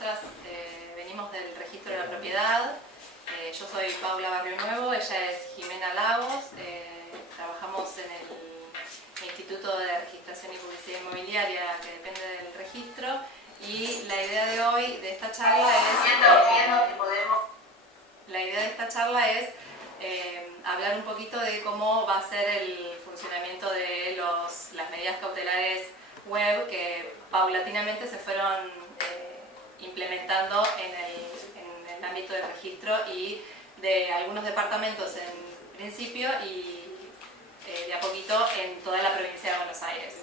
nosotras venimos del registro de la propiedad. Yo soy Paula Barrio Nuevo, ella es Jimena Lagos. Trabajamos en el Instituto de Registración y Publicidad Inmobiliaria, que depende del registro. Y la idea de hoy, de esta charla, es hablar un poquito de cómo va a ser el funcionamiento de las medidas cautelares web que paulatinamente se fueron implementando en el ámbito del registro y de algunos departamentos en principio y de a poquito en toda la provincia de Buenos Aires.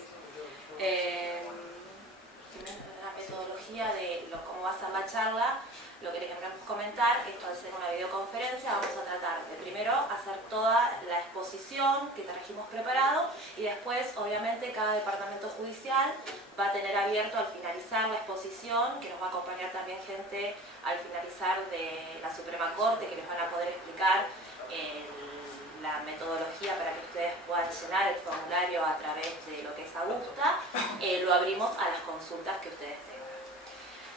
La metodología de cómo va a ser la charla, lo que queremos comentar, que esto al ser una videoconferencia vamos a tratar de primero hacer toda la exposición que trajimos preparado y después obviamente cada departamento judicial va a tener abierto al finalizar la exposición, que nos va a acompañar también gente al finalizar de la Suprema Corte, que les van a poder explicar la metodología para que ustedes puedan llenar el formulario a través de lo que es Augusta. Lo abrimos a las consultas que ustedes tengan.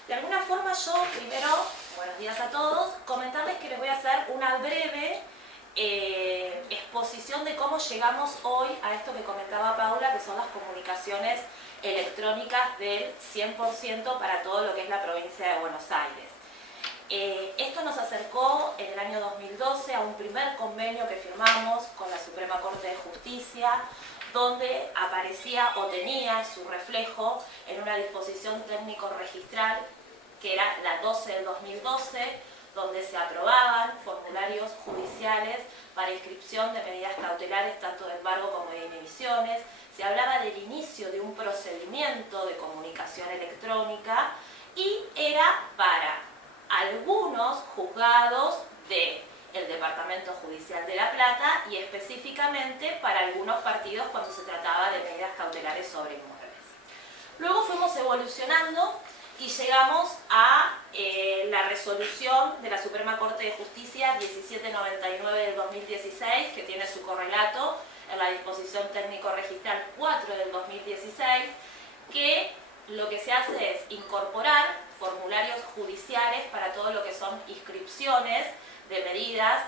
De alguna forma yo primero, buenos días a todos, comentarles que les voy a hacer una breve exposición de cómo llegamos hoy a esto que comentaba Paula, que son las comunicaciones electrónicas del 100% para todo lo que es la provincia de Buenos Aires. Esto nos acercó en el año 2012 a un primer convenio que firmamos con la Suprema Corte de Justicia, donde aparecía o tenía su reflejo en una disposición técnico-registral que era la 12 del 2012, donde se aprobaban formularios judiciales para inscripción de medidas cautelares tanto de embargo como de inhibiciones. Se hablaba del inicio de un procedimiento de comunicación electrónica y era para algunos juzgados del Departamento Judicial de La Plata y específicamente para algunos partidos cuando se trataba de medidas cautelares sobre inmuebles. Luego fuimos evolucionando y llegamos a la resolución de la Suprema Corte de Justicia 1799 del 2016, que tiene su correlato en la disposición técnico-registral 4 del 2016, que lo que se hace es incorporar formularios judiciales para todo lo que son inscripciones de medidas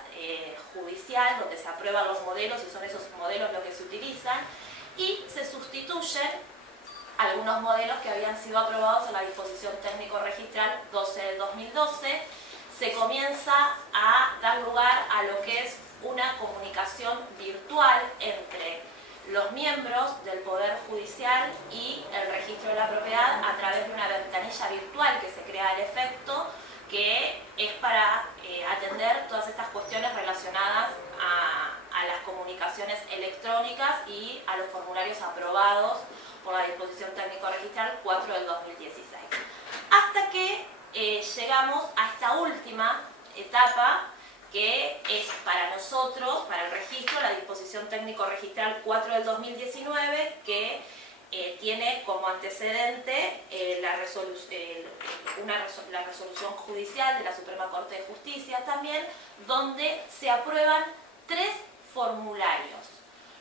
judicial, donde se aprueban los modelos y son esos modelos los que se utilizan, y se sustituyen algunos modelos que habían sido aprobados en la disposición técnico-registral 12 del 2012. Se comienza a dar lugar a lo que es una comunicación virtual entre los miembros del Poder Judicial y el registro de la propiedad a través de una ventanilla virtual que se crea al efecto, que es para atender todas estas cuestiones relacionadas a las comunicaciones electrónicas y a los formularios aprobados por la disposición técnico-registral 4 del 2016. Hasta que llegamos a esta última etapa, que es para nosotros, para el registro, la disposición técnico-registral 4 del 2019, que tiene como antecedente la resolución judicial de la Suprema Corte de Justicia también, donde se aprueban 3 formularios.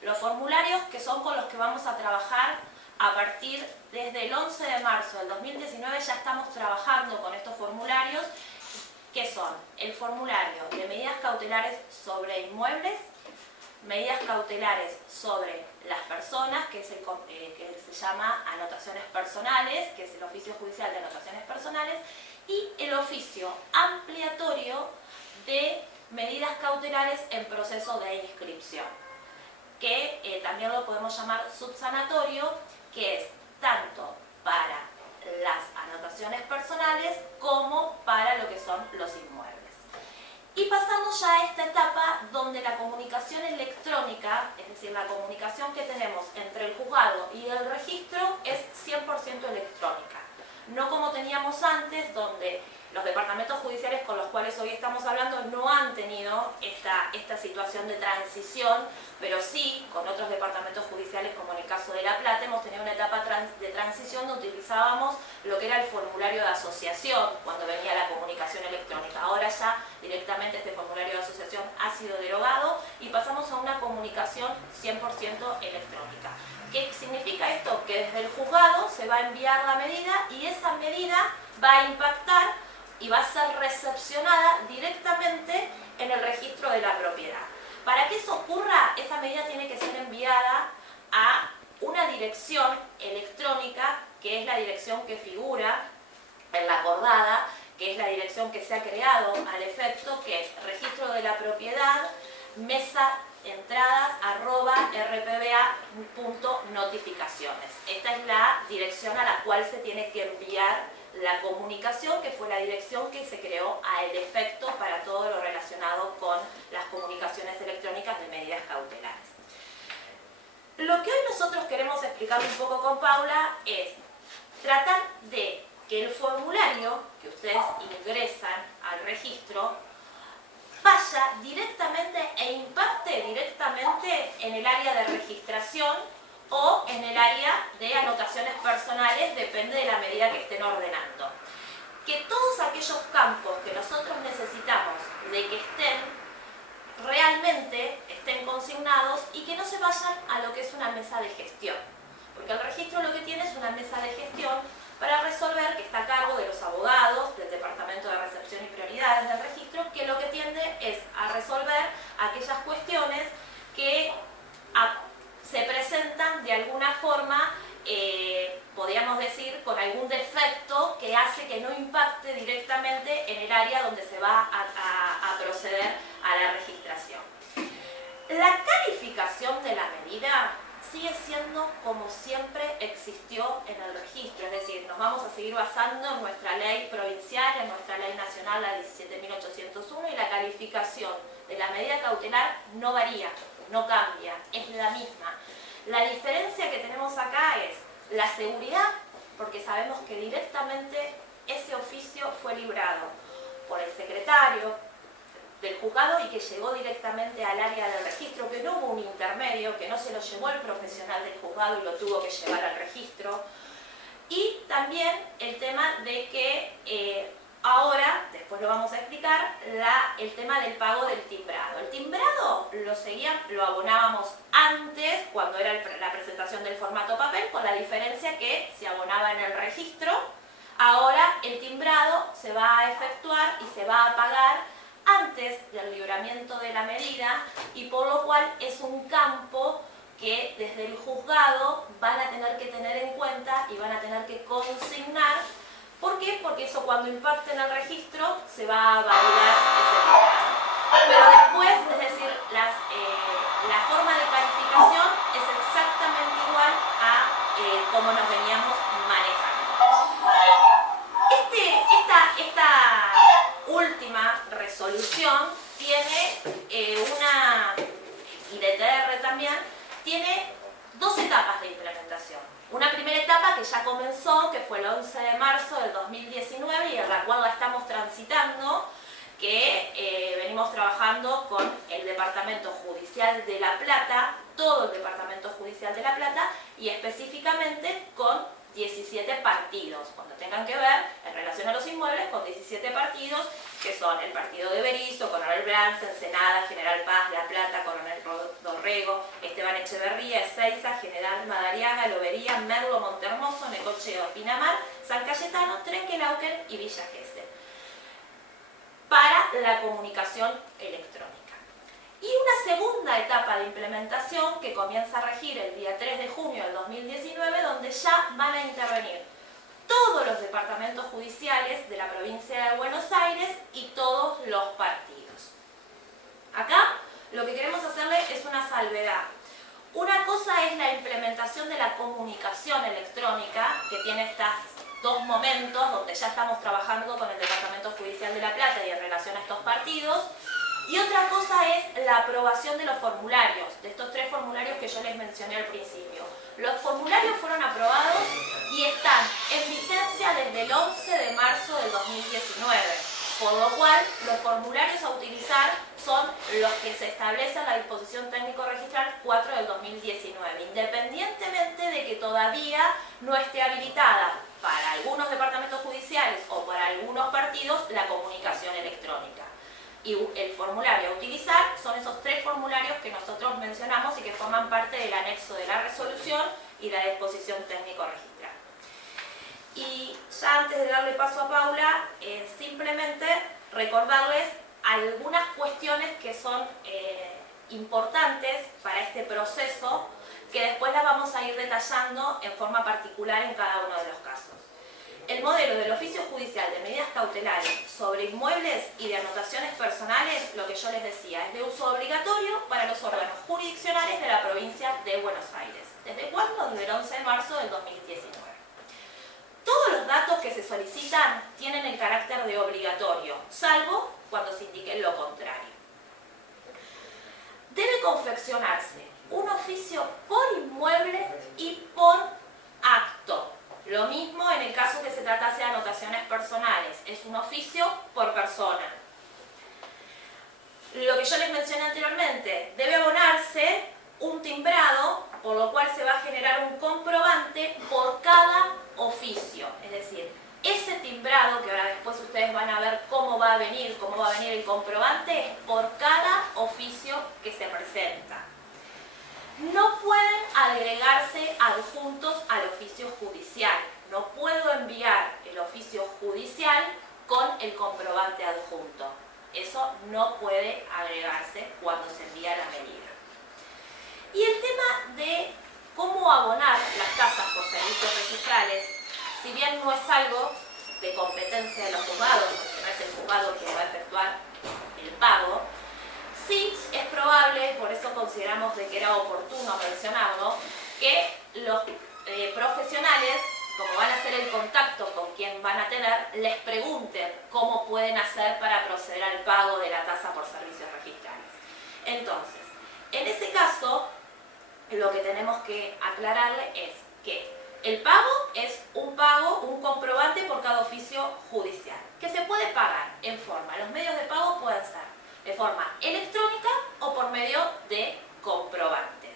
Los formularios que son con los que vamos a trabajar a partir desde el 11 de marzo del 2019 ya estamos trabajando con estos formularios, que son el formulario de medidas cautelares sobre inmuebles, medidas cautelares sobre las personas, que se llama anotaciones personales, que es el oficio judicial de anotaciones personales, y el oficio ampliatorio de medidas cautelares en proceso de inscripción, que también lo podemos llamar subsanatorio, que es tanto para las anotaciones personales como para lo que son los inmuebles. Y pasamos ya a esta etapa donde la comunicación electrónica, es decir, la comunicación que tenemos entre el juzgado y el registro, es 100% electrónica. No como teníamos antes, donde los departamentos judiciales con los cuales hoy estamos hablando no han tenido esta situación de transición, pero sí con otros departamentos judiciales, como en el caso de La Plata, hemos tenido una etapa de transición donde utilizábamos lo que era el formulario de asociación cuando venía la comunicación electrónica. Ahora ya directamente este formulario de asociación ha sido derogado y pasamos a una comunicación 100% electrónica. ¿Qué significa esto? Que desde el juzgado se va a enviar la medida y esa medida va a impactar y va a ser recepcionada directamente en el registro de la propiedad. Para que eso ocurra, esa medida tiene que ser enviada a una dirección electrónica, que es la dirección que figura en la acordada, que es la dirección que se ha creado al efecto, que es registro de la propiedad, mesaentradas@rpba.notificaciones. Esta es la dirección a la cual se tiene que enviar la comunicación, que fue la dirección que se creó al efecto para todo lo relacionado con las comunicaciones electrónicas de medidas cautelares. Lo que hoy nosotros queremos explicar un poco con Paula es tratar de que el formulario que ustedes ingresan al registro vaya directamente e impacte directamente en el área de registración o en el área de anotaciones personales, depende de la medida que estén ordenando. Que todos aquellos campos que nosotros necesitamos de que realmente estén consignados y que no se vayan a lo que es una mesa de gestión. Porque el registro lo que tiene es una mesa de gestión para resolver, que está a cargo de los abogados del Departamento de Recepción y Prioridades del registro, que lo que tiende es a resolver aquellas cuestiones que se presentan de alguna forma, podríamos decir, con algún defecto que hace que no impacte directamente en el área donde se va a proceder a la registración. La calificación de la medida sigue siendo como siempre existió en el registro, es decir, nos vamos a seguir basando en nuestra ley provincial, en nuestra ley nacional, la 17.801, y la calificación de la medida cautelar no varía, no cambia, es la misma. La diferencia que tenemos acá es la seguridad, porque sabemos que directamente ese oficio fue librado por el secretario del juzgado y que llegó directamente al área del registro, que no hubo un intermedio, que no se lo llevó el profesional del juzgado y lo tuvo que llevar al registro. Y también el tema de que ahora, después lo vamos a explicar, el tema del pago del timbrado. El timbrado lo abonábamos antes, cuando era la presentación del formato papel, con la diferencia que se abonaba en el registro. Ahora el timbrado se va a efectuar y se va a pagar antes del libramiento de la medida, y por lo cual es un campo que desde el juzgado van a tener que tener en cuenta y van a tener que consignar. ¿Por qué? Porque eso, cuando impacte en el registro, se va a validar ese timbrado. Pero después, es decir, la forma de calificación es exactamente igual a cómo nos veníamos manejando. Esta última resolución tiene y de TR también, tiene dos etapas de implementación. Una primera etapa que ya comenzó, que fue el 11 de marzo del 2019 y en la cual la estamos transitando, que venimos trabajando con el Departamento Judicial de La Plata, todo el Departamento Judicial de La Plata, y específicamente con 17 partidos, cuando tengan que ver en relación a los inmuebles, con 17 partidos, que son el partido de Berisso, Coronel Blanz, Ensenada, General Paz, La Plata, Coronel Dorrego, Esteban Echeverría, Ezeiza, General Madariaga, Lobería, Merlo, Montehermoso, Necochea, Pinamar, San Cayetano, Trenquelauquen y Villa Gesell, para la comunicación electrónica. Y una segunda etapa de implementación que comienza a regir el día 3 de junio del 2019, donde ya van a intervenir todos los departamentos judiciales de la provincia de Buenos Aires y todos los partidos. Acá lo que queremos hacerle es una salvedad. Una cosa es la implementación de la comunicación electrónica, que tiene estos dos momentos donde ya estamos trabajando con el Departamento Judicial de La Plata y en relación a estos partidos. Y otra cosa es la aprobación de los formularios, de estos 3 formularios que yo les mencioné al principio. Los formularios fueron aprobados y están en vigencia desde el 11 de marzo del 2019, por lo cual los formularios a utilizar son los que se establece en la disposición técnico registral 4 del 2019, independientemente de que todavía no esté habilitada para algunos departamentos judiciales o para algunos partidos la comunicación electrónica. Y el formulario a utilizar son esos 3 formularios que nosotros mencionamos y que forman parte del anexo de la resolución y la disposición técnico registral. Y ya antes de darle paso a Paula, simplemente recordarles algunas cuestiones que son importantes para este proceso, que después las vamos a ir detallando en forma particular en cada uno de los casos. El modelo del oficio judicial de medidas cautelares sobre inmuebles y de anotaciones personales, lo que yo les decía, es de uso obligatorio para los órganos jurisdiccionales de la provincia de Buenos Aires. ¿Desde cuándo? Desde el 11 de marzo del 2019. Todos los datos que se solicitan tienen el carácter de obligatorio, salvo cuando se indique lo contrario. Debe confeccionarse un oficio por inmueble y por acto. Lo mismo en el caso que se tratase de anotaciones personales, es un oficio por persona. Lo que yo les mencioné anteriormente, debe abonarse un timbrado, por lo cual se va a generar un comprobante por cada oficio. Es decir, ese timbrado, que ahora después ustedes van a ver cómo va a venir el comprobante, es por cada oficio que se presenta. No pueden agregarse adjuntos al oficio judicial. No puedo enviar el oficio judicial con el comprobante adjunto. Eso no puede agregarse cuando se envía la medida. Y el tema de cómo abonar las tasas por servicios registrales, si bien no es algo de competencia de los juzgados, porque no es el juzgado quien va a efectuar el pago, sí es probable, por eso consideramos de que era oportuno mencionarlo, que los profesionales, como van a hacer el contacto con quien van a tener, les pregunten cómo pueden hacer para proceder al pago de la tasa por servicios registrales. Entonces, en ese caso, lo que tenemos que aclararle es que el pago es un comprobante por cada oficio judicial, que se puede pagar en forma, los medios de pago pueden ser de forma electrónica o por medio de comprobantes.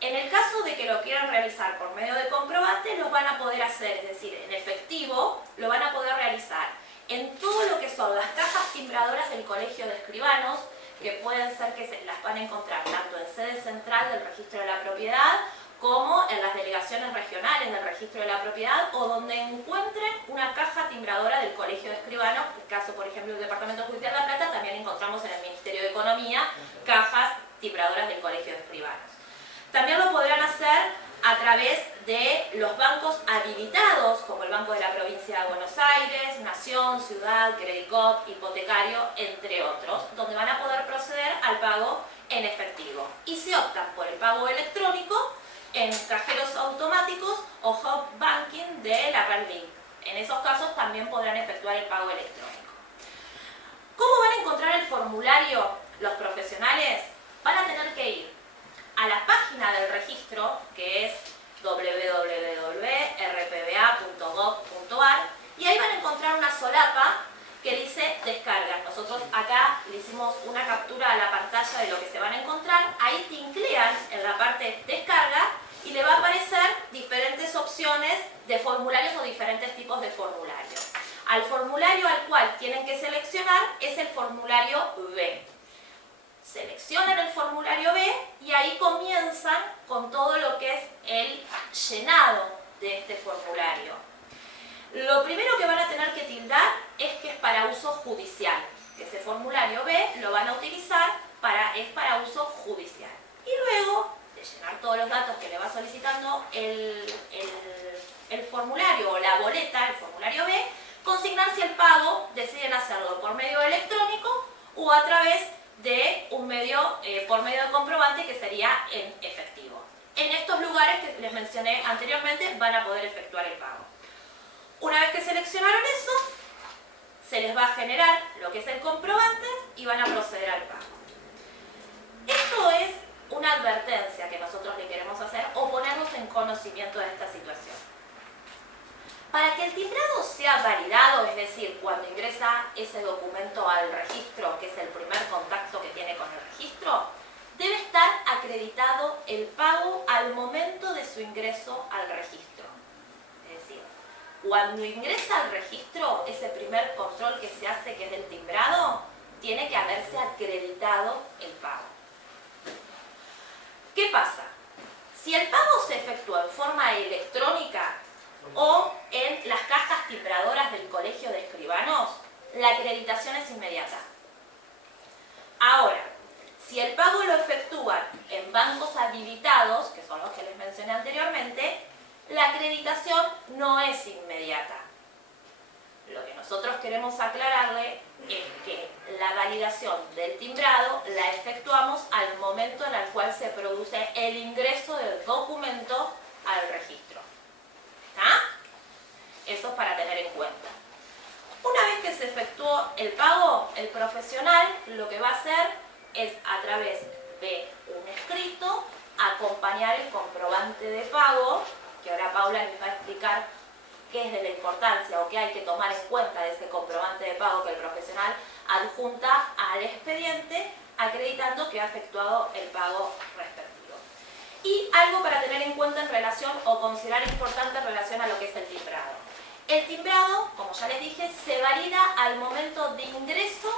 En el caso de que lo quieran realizar por medio de comprobantes, lo van a poder hacer, es decir, en efectivo, lo van a poder realizar en todo lo que son las cajas timbradoras del Colegio de Escribanos, que pueden ser que se las van a encontrar tanto en sede central del Registro de la Propiedad, como en las delegaciones regionales del Registro de la Propiedad, o donde encuentren una caja timbradora del Colegio de Escribanos. En el caso, por ejemplo, del Departamento Judicial de La Plata, también encontramos en el Ministerio de Economía cajas timbradoras del Colegio de Escribanos. También lo podrán hacer a través de los bancos habilitados, como el Banco de la Provincia de Buenos Aires, Nación, Ciudad, Credicop, Hipotecario, entre otros, donde van a poder proceder al pago en efectivo. Y si optan por el pago electrónico, en cajeros automáticos o home banking de la red Link. En esos casos también podrán efectuar el pago electrónico. ¿Cómo van a encontrar el formulario los profesionales? Van a tener que ir a la página del registro, que es www.rpba.gov.ar, y ahí van a encontrar una solapa que dice descargas. Nosotros acá le hicimos una captura a la pantalla de lo que se van a encontrar. Ahí tinclean en la parte descarga y le va a aparecer diferentes opciones de formularios o diferentes tipos de formularios. Al formulario al cual tienen que seleccionar es el formulario B. Seleccionan el formulario B y ahí comienzan con todo lo que es el llenado de este formulario. Lo primero que van a tener que tildar es que es para uso judicial, que ese formulario B lo van a utilizar es para uso judicial. Y luego de llenar todos los datos que le va solicitando el formulario o la boleta, el formulario B, consignar si el pago deciden hacerlo por medio electrónico o a través de un medio, por medio de comprobante, que sería en efectivo. En estos lugares que les mencioné anteriormente van a poder efectuar el pago. Una vez que seleccionaron eso, se les va a generar lo que es el comprobante y van a proceder al pago. Esto es una advertencia que nosotros le queremos hacer o ponernos en conocimiento de esta situación. Para que el timbrado sea validado, es decir, cuando ingresa ese documento al registro, que es el primer contacto que tiene con el registro, debe estar acreditado el pago al momento de su ingreso al registro. Es decir, cuando ingresa al registro, ese primer control que se hace, que es del timbrado, tiene que haberse acreditado el pago. ¿Qué pasa? Si el pago se efectúa en forma electrónica o en las cajas acreditación es inmediata. Ahora, si el pago lo efectúan en bancos habilitados, que son los que les mencioné anteriormente, la acreditación no es inmediata. Lo que nosotros queremos aclararle es que la validación del timbrado la efectuamos al momento en el cual se produce el ingreso del documento al registro. ¿Está? Eso es para tener en cuenta. Una vez que se efectuó el pago, el profesional lo que va a hacer es, a través de un escrito, acompañar el comprobante de pago, que ahora Paula les va a explicar qué es de la importancia o qué hay que tomar en cuenta de ese comprobante de pago que el profesional adjunta al expediente, acreditando que ha efectuado el pago respectivo. Y algo para tener en cuenta en relación o considerar importante en relación a lo que es el timbrado. El timbrado, como ya les dije, se valida al momento de ingreso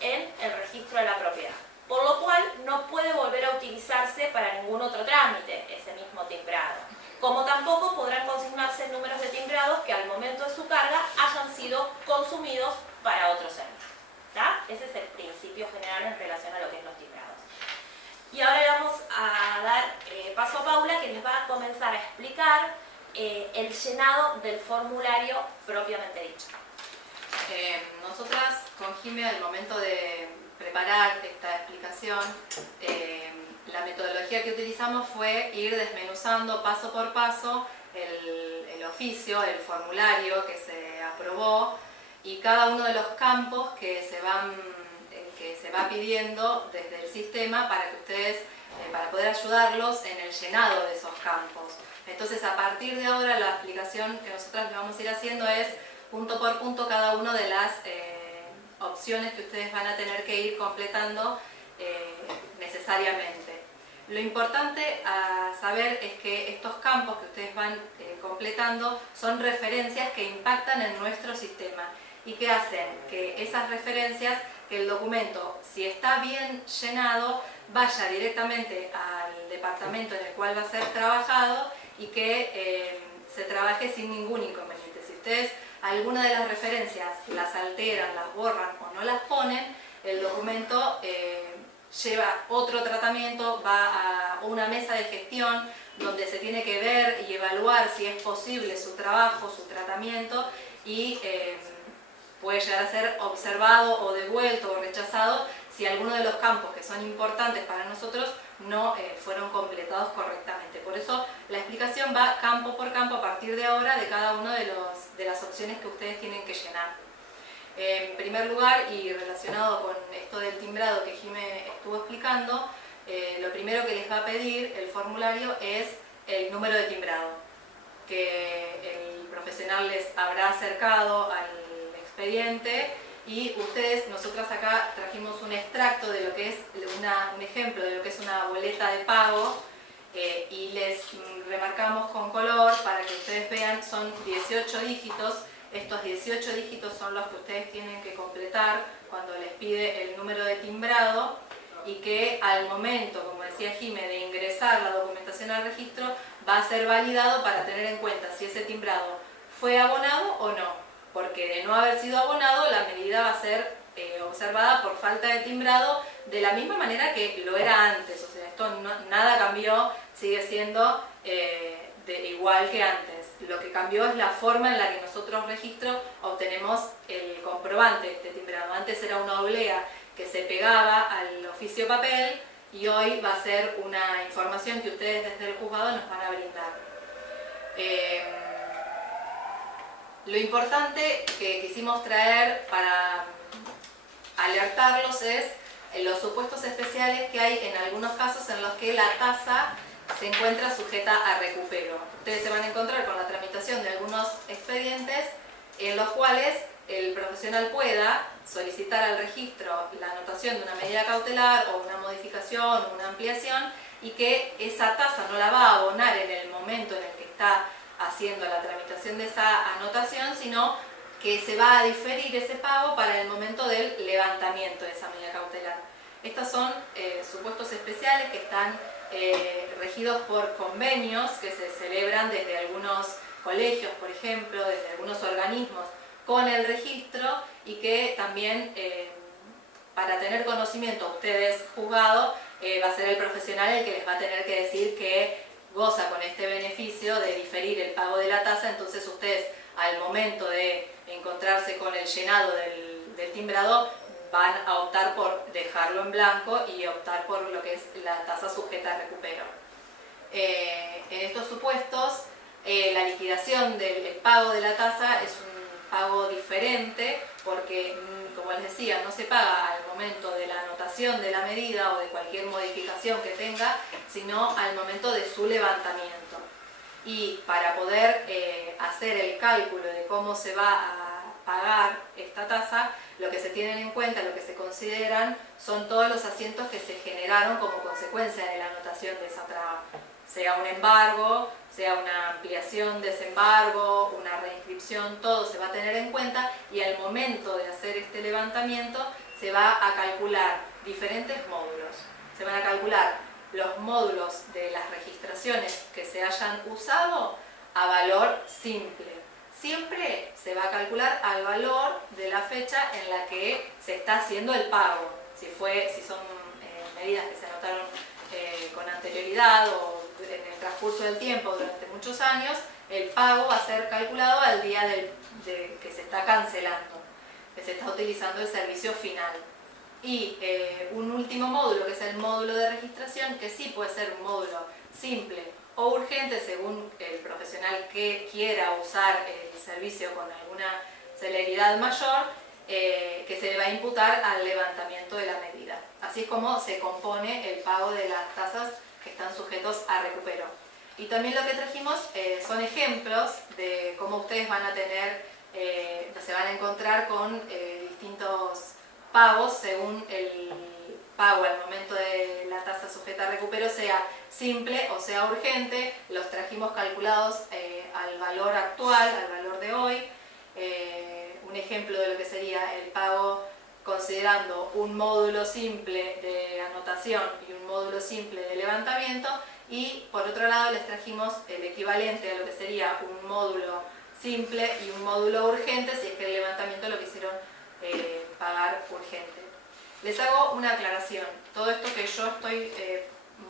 en el registro de la propiedad, por lo cual no puede volver a utilizarse para ningún otro trámite ese mismo timbrado. Como tampoco podrán consignarse números de timbrados que al momento de su carga hayan sido consumidos para otros servicios. ¿Tá? Ese es el principio general en relación a lo que es los timbrados. Y ahora le vamos a dar paso a Paula, que les va a comenzar a explicar el llenado del formulario propiamente dicho. Nosotras con Jime, al momento de preparar esta explicación, la metodología que utilizamos fue ir desmenuzando paso por paso el oficio, el formulario que se aprobó y cada uno de los campos que se va pidiendo desde el sistema para que ustedes, para poder ayudarlos en el llenado de esos campos. Entonces, a partir de ahora, la explicación que nosotros le vamos a ir haciendo es punto por punto cada una de las opciones que ustedes van a tener que ir completando necesariamente. Lo importante a saber es que estos campos que ustedes van completando son referencias que impactan en nuestro sistema y que hacen que esas referencias, que el documento, si está bien llenado, vaya directamente al departamento en el cual va a ser trabajado y que se trabaje sin ningún inconveniente. Si ustedes alguna de las referencias las alteran, las borran o no las ponen, el documento lleva otro tratamiento, va a una mesa de gestión donde se tiene que ver y evaluar si es posible su trabajo, su tratamiento y puede llegar a ser observado o devuelto o rechazado si alguno de los campos que son importantes para nosotros no fueron completados correctamente. Por eso la explicación va campo por campo a partir de ahora de cada una de las opciones que ustedes tienen que llenar. En primer lugar, y relacionado con esto del timbrado que Jime estuvo explicando, lo primero que les va a pedir el formulario es el número de timbrado, que el profesional les habrá acercado al expediente y ustedes, nosotras acá trajimos un extracto de lo que es un ejemplo de lo que es una boleta de pago y les remarcamos con color para que ustedes vean, son 18 dígitos. Estos 18 dígitos son los que ustedes tienen que completar cuando les pide el número de timbrado y que al momento, como decía Jime, de ingresar la documentación al registro va a ser validado para tener en cuenta si ese timbrado fue abonado o no. Porque de no haber sido abonado, la medida va a ser observada por falta de timbrado de la misma manera que lo era antes. O sea, esto nada cambió, sigue siendo igual que antes. Lo que cambió es la forma en la que nosotros registro obtenemos el comprobante de este timbrado. Antes era una oblea que se pegaba al oficio papel y hoy va a ser una información que ustedes desde el juzgado nos van a brindar. Lo importante que quisimos traer para alertarlos es los supuestos especiales que hay en algunos casos en los que la tasa se encuentra sujeta a recupero. Ustedes se van a encontrar con la tramitación de algunos expedientes en los cuales el profesional pueda solicitar al registro la anotación de una medida cautelar o una modificación o una ampliación y que esa tasa no la va a abonar en el momento en el que está haciendo la tramitación de esa anotación, sino que se va a diferir ese pago para el momento del levantamiento de esa medida cautelar. Estos son supuestos especiales que están regidos por convenios que se celebran desde algunos colegios, por ejemplo, desde algunos organismos con el registro y que también para tener conocimiento ustedes juzgado va a ser el profesional el que les va a tener que decir que goza con este beneficio de diferir el pago de la tasa. Entonces ustedes al momento de encontrarse con el llenado del timbrado van a optar por dejarlo en blanco y optar por lo que es la tasa sujeta a recupero. En estos supuestos la liquidación del pago de la tasa es un pago diferente porque, como les decía, no se paga al momento de la anotación de la medida o de cualquier modificación que tenga, sino al momento de su levantamiento. Y para poder hacer el cálculo de cómo se va a pagar esta tasa, lo que se tienen en cuenta, lo que se consideran, son todos los asientos que se generaron como consecuencia de la anotación de esa traba. Sea un embargo, sea una ampliación, desembargo, una reinscripción, todo se va a tener en cuenta y al momento de hacer este levantamiento se va a calcular diferentes módulos. Se van a calcular los módulos de las registraciones que se hayan usado a valor simple. Siempre se va a calcular al valor de la fecha en la que se está haciendo el pago. Si son medidas que se anotaron con anterioridad o en el transcurso del tiempo durante muchos años, el pago va a ser calculado al día que se está cancelando, que se está utilizando el servicio final. Y un último módulo, que es el módulo de registración, que sí puede ser un módulo simple o urgente según el profesional que quiera usar el servicio con alguna celeridad mayor, que se le va a imputar al levantamiento de la medida. Así es como se compone el pago de las tasas que están sujetos a recupero. Y también lo que trajimos son ejemplos de cómo ustedes van a tener, se van a encontrar con distintos pagos según el pago al momento de la tasa sujeta a recupero, sea simple o sea urgente. Los trajimos calculados al valor actual, al valor de hoy. Un ejemplo de lo que sería el pago considerando un módulo simple de anotación y un módulo simple de levantamiento, y por otro lado les trajimos el equivalente a lo que sería un módulo simple y un módulo urgente si es que el levantamiento lo quisieron pagar urgente. Les hago una aclaración. Todo esto que yo estoy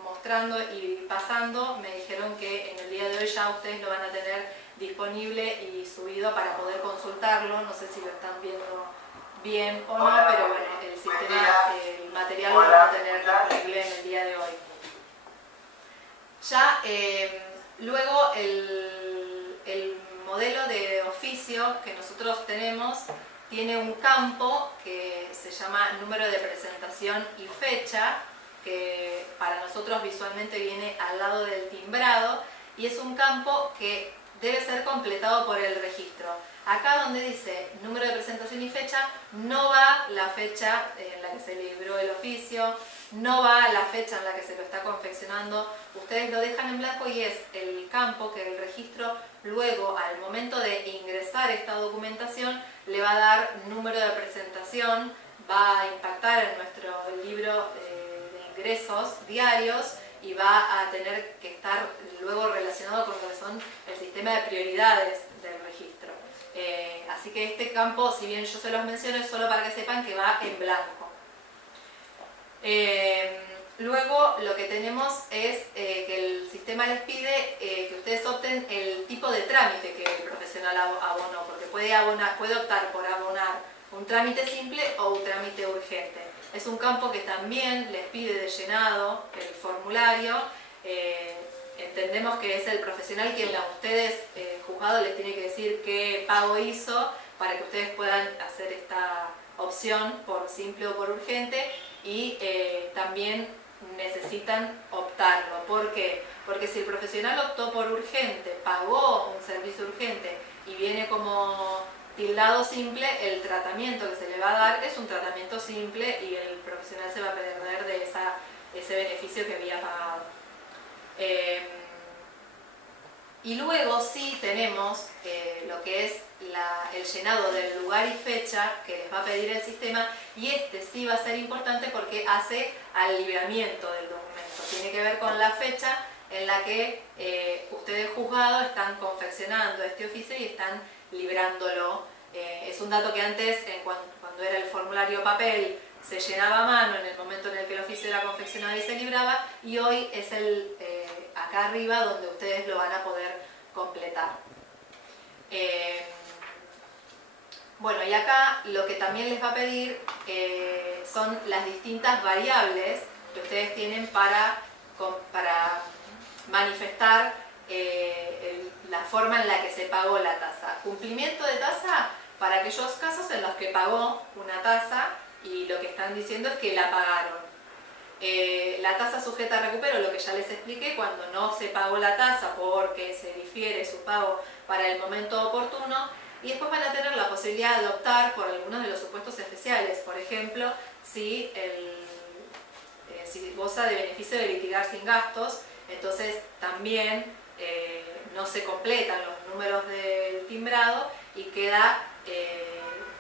mostrando y pasando, me dijeron que en el día de hoy ya ustedes lo van a tener disponible y subido para poder consultarlo. No sé si lo están viendo bien o no, pero bueno, el sistema, el material lo van a tener disponible en el día de hoy. Ya luego el modelo de oficio que nosotros tenemos tiene un campo que se llama número de presentación y fecha, que para nosotros visualmente viene al lado del timbrado, y es un campo que debe ser completado por el registro. Acá donde dice número de presentación y fecha, no va la fecha en la que se libró el oficio, no va la fecha en la que se lo está confeccionando. Ustedes lo dejan en blanco y es el campo que el registro luego, al momento de ingresar esta documentación, le va a dar número de presentación, va a impactar en nuestro libro de ingresos diarios y va a tener que estar luego relacionado con lo que son el sistema de prioridades del registro. Así que este campo, si bien yo se los menciono, es solo para que sepan que va en blanco. Luego lo que tenemos es que el sistema les pide que ustedes opten el tipo de trámite que el profesional abonó, porque puede optar por abonar un trámite simple o un trámite urgente. Es un campo que también les pide de llenado el formulario. Entendemos que es el profesional quien a ustedes, juzgado, les tiene que decir qué pago hizo para que ustedes puedan hacer esta opción por simple o por urgente, y también necesitan optarlo. ¿Por qué? Porque si el profesional optó por urgente, pagó un servicio urgente y viene como tildado simple, el tratamiento que se le va a dar es un tratamiento simple y el profesional se va a perder de ese beneficio que había pagado. Y luego sí tenemos lo que es el llenado del lugar y fecha que les va a pedir el sistema, y este sí va a ser importante porque hace al libramiento del documento. Tiene que ver con la fecha en la que ustedes juzgados están confeccionando este oficio y están librándolo Es un dato que antes, cuando era el formulario papel, se llenaba a mano en el momento en el que el oficio era confeccionado y se libraba, y hoy es acá arriba donde ustedes lo van a poder completar. Bueno, y acá lo que también les va a pedir son las distintas variables que ustedes tienen para manifestar la forma en la que se pagó la tasa. Cumplimiento de tasa para aquellos casos en los que pagó una tasa y lo que están diciendo es que la pagaron. La tasa sujeta a recupero, lo que ya les expliqué, cuando no se pagó la tasa porque se difiere su pago para el momento oportuno. Y después van a tener la posibilidad de optar por algunos de los supuestos especiales. Por ejemplo, si goza de beneficio de litigar sin gastos, entonces también no se completan los números del timbrado y queda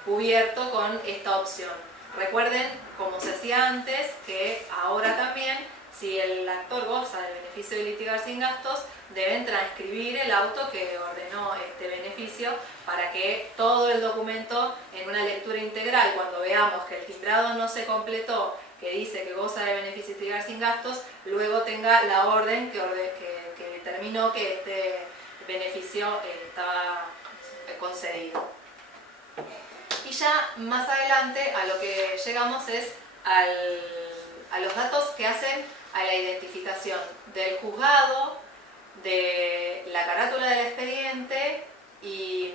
cubierto con esta opción. Recuerden, como se hacía antes, que ahora también, si el actor goza del beneficio de litigar sin gastos, deben transcribir el auto que ordenó este beneficio para que todo el documento, en una lectura integral, cuando veamos que el timbrado no se completó, que dice que goza de beneficio de litigar sin gastos, luego tenga la orden que determinó que este beneficio estaba concedido. Y ya más adelante a lo que llegamos es a los datos que hacen a la identificación del juzgado, de la carátula del expediente y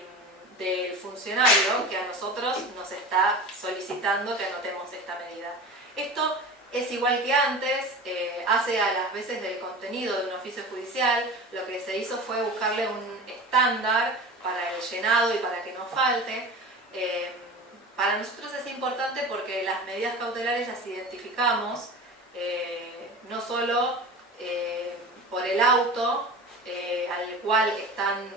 del funcionario que a nosotros nos está solicitando que anotemos esta medida. Esto es igual que antes, hace a las veces del contenido de un oficio judicial. Lo que se hizo fue buscarle un estándar para el llenado y para que no falte. Para nosotros es importante porque las medidas cautelares las identificamos no solo por el auto al cual están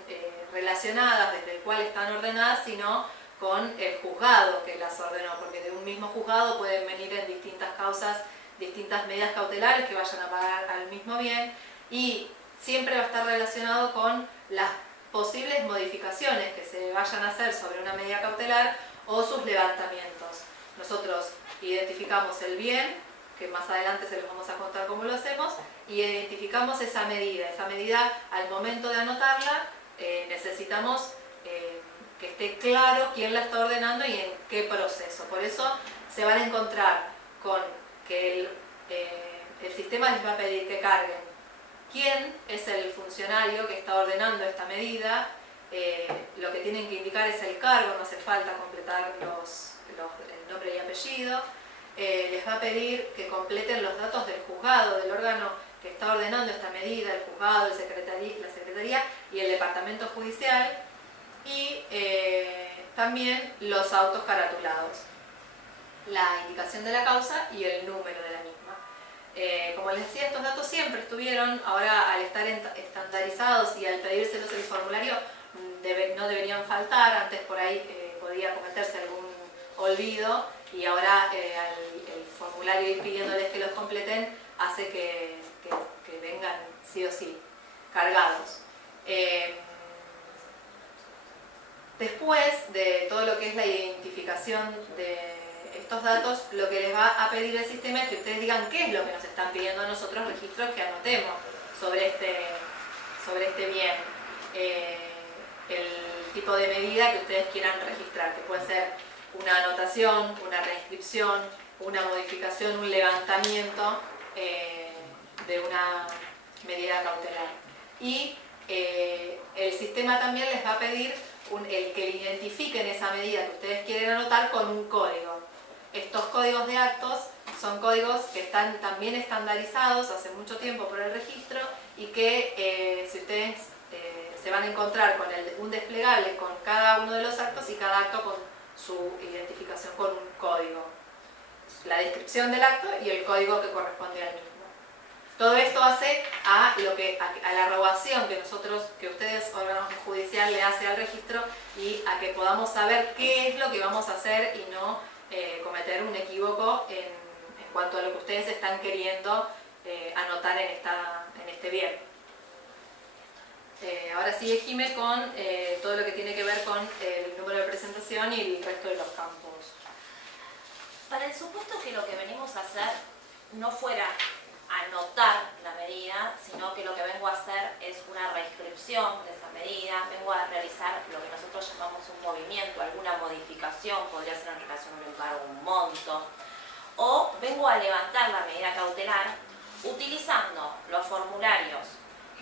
relacionadas, desde el cual están ordenadas, sino con el juzgado que las ordenó, porque de un mismo juzgado pueden venir en distintas causas, distintas medidas cautelares que vayan a pagar al mismo bien, y siempre va a estar relacionado con las posibles modificaciones que se vayan a hacer sobre una medida cautelar o sus levantamientos. Nosotros identificamos el bien, que más adelante se los vamos a contar cómo lo hacemos, y identificamos esa medida. Esa medida, al momento de anotarla, necesitamos que esté claro quién la está ordenando y en qué proceso. Por eso se van a encontrar con que el sistema les va a pedir que carguen quién es el funcionario que está ordenando esta medida. Lo que tienen que indicar es el cargo, no hace falta completar el nombre y apellido. Les va a pedir que completen los datos del juzgado, del órgano que está ordenando esta medida, el juzgado, la secretaría y el departamento judicial, y también los autos caratulados, la indicación de la causa y el número de la misma. Como les decía, estos datos siempre estuvieron, ahora al estar estandarizados y al pedírselos el formulario no deberían faltar. Antes por ahí podía cometerse algún olvido, y ahora el formulario ir pidiéndoles que los completen hace que vengan sí o sí cargados. Después de todo lo que es la identificación de estos datos, lo que les va a pedir el sistema es que ustedes digan qué es lo que nos están pidiendo a nosotros, registros que anotemos sobre este bien. El tipo de medida que ustedes quieran registrar, que puede ser una anotación, una reinscripción, una modificación, un levantamiento de una medida cautelar. Y el sistema también les va a pedir el que identifiquen esa medida que ustedes quieren anotar con un código. Estos códigos de actos son códigos que están también estandarizados hace mucho tiempo por el registro, y que si ustedes se van a encontrar con un desplegable con cada uno de los actos, y cada acto con su identificación con un código. La descripción del acto y el código que corresponde al mismo. Todo esto hace a la arrogación que ustedes, órgano judicial, le hace al registro, y a que podamos saber qué es lo que vamos a hacer y no cometer un equívoco en cuanto a lo que ustedes están queriendo anotar en este bien. Ahora sigue Jime con todo lo que tiene que ver con el número de presentación conversión y el resto de los campos. Para el supuesto que lo que venimos a hacer no fuera anotar la medida, sino que lo que vengo a hacer es una reescripción de esa medida, vengo a realizar lo que nosotros llamamos un movimiento, alguna modificación, podría ser en relación a un embargo, un monto, o vengo a levantar la medida cautelar utilizando los formularios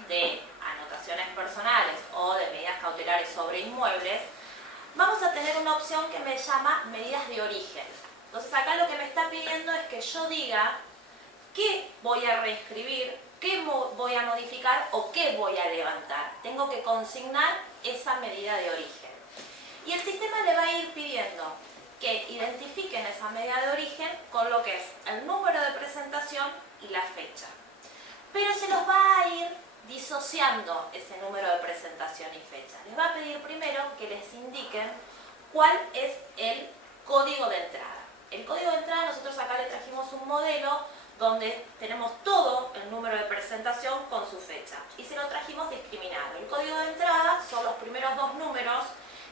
de anotaciones personales o de medidas cautelares sobre inmuebles, vamos a tener una opción que me llama medidas de origen. Entonces acá lo que me está pidiendo es que yo diga qué voy a reescribir, qué voy a modificar o qué voy a levantar. Tengo que consignar esa medida de origen. Y el sistema le va a ir pidiendo que identifiquen esa medida de origen con lo que es el número de presentación y la fecha. Pero se los va a ir disociando ese número de presentación y fecha. Les va a pedir primero que les indiquen cuál es el código de entrada. El código de entrada, nosotros acá le trajimos un modelo donde tenemos todo el número de presentación con su fecha y se lo trajimos discriminado. El código de entrada son los primeros dos números,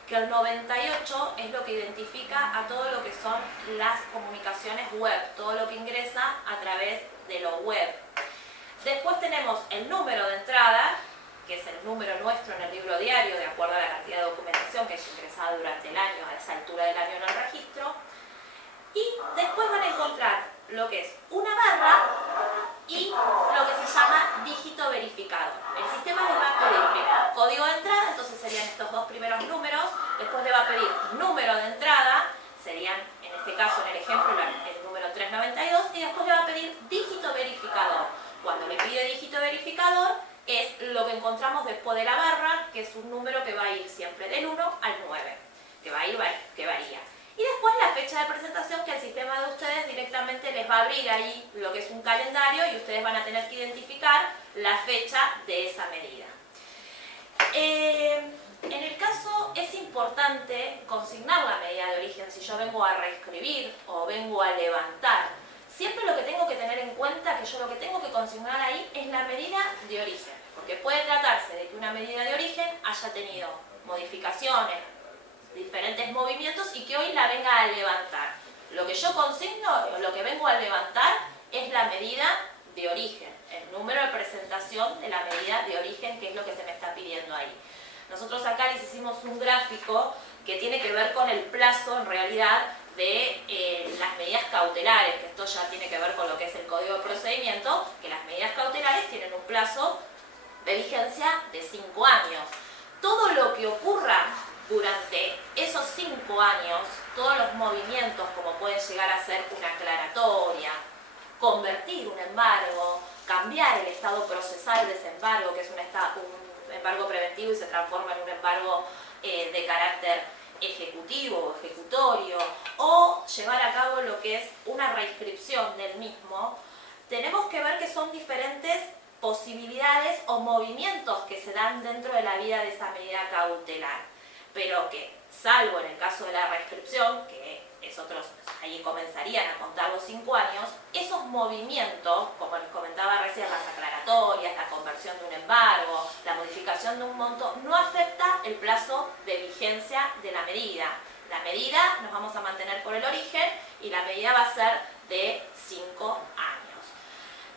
que el 98 es lo que identifica a todo lo que son las comunicaciones web, todo lo que ingresa a través de lo web. Después tenemos el número de entrada, que es el número nuestro en el libro diario, de acuerdo a la cantidad de documentación que haya ingresado durante el año, a esa altura del año en el registro. Y después van a encontrar lo que es una barra y lo que se llama dígito verificado. El sistema les va a pedir primero código de entrada, entonces serían estos dos primeros números, después le va a pedir número de entrada, serían en este caso en el ejemplo el número 392, y después le va a pedir dígito verificador. Cuando le pide dígito verificador es lo que encontramos después de la barra, que es un número que va a ir siempre del 1 al 9, que va a ir, que varía. Y después la fecha de presentación, que el sistema de ustedes directamente les va a abrir ahí lo que es un calendario y ustedes van a tener que identificar la fecha de esa medida. En el caso es importante consignar la medida de origen si yo vengo a reescribir o vengo a levantar. Siempre lo que tengo que tener en cuenta, que yo lo que tengo que consignar ahí es la medida de origen, porque puede tratarse de que una medida de origen haya tenido modificaciones, diferentes movimientos y que hoy la venga a levantar. Lo que yo consigno, lo que vengo a levantar es la medida de origen, el número de presentación de la medida de origen, que es lo que se me está pidiendo ahí. Nosotros acá les hicimos un gráfico que tiene que ver con el plazo en realidad de las medidas cautelares, que esto ya tiene que ver con lo que es el código de procedimiento, que las medidas cautelares tienen un plazo de vigencia de 5 años. Todo lo que ocurra durante esos 5 años, todos los movimientos como pueden llegar a ser una aclaratoria, convertir un embargo, cambiar el estado procesal de ese embargo, que es un embargo preventivo y se transforma en un embargo de carácter ejecutivo o ejecutorio, o llevar a cabo lo que es una reinscripción del mismo, tenemos que ver que son diferentes posibilidades o movimientos que se dan dentro de la vida de esa medida cautelar, pero que, salvo en el caso de la reinscripción, que es otros, ahí comenzarían a contar los 5 años, esos movimientos, como les comentaba recién, las aclaratorias, la conversión de un embargo, la modificación de un monto, no afecta el plazo de vigencia de la medida. La medida nos vamos a mantener por el origen y la medida va a ser de 5 años.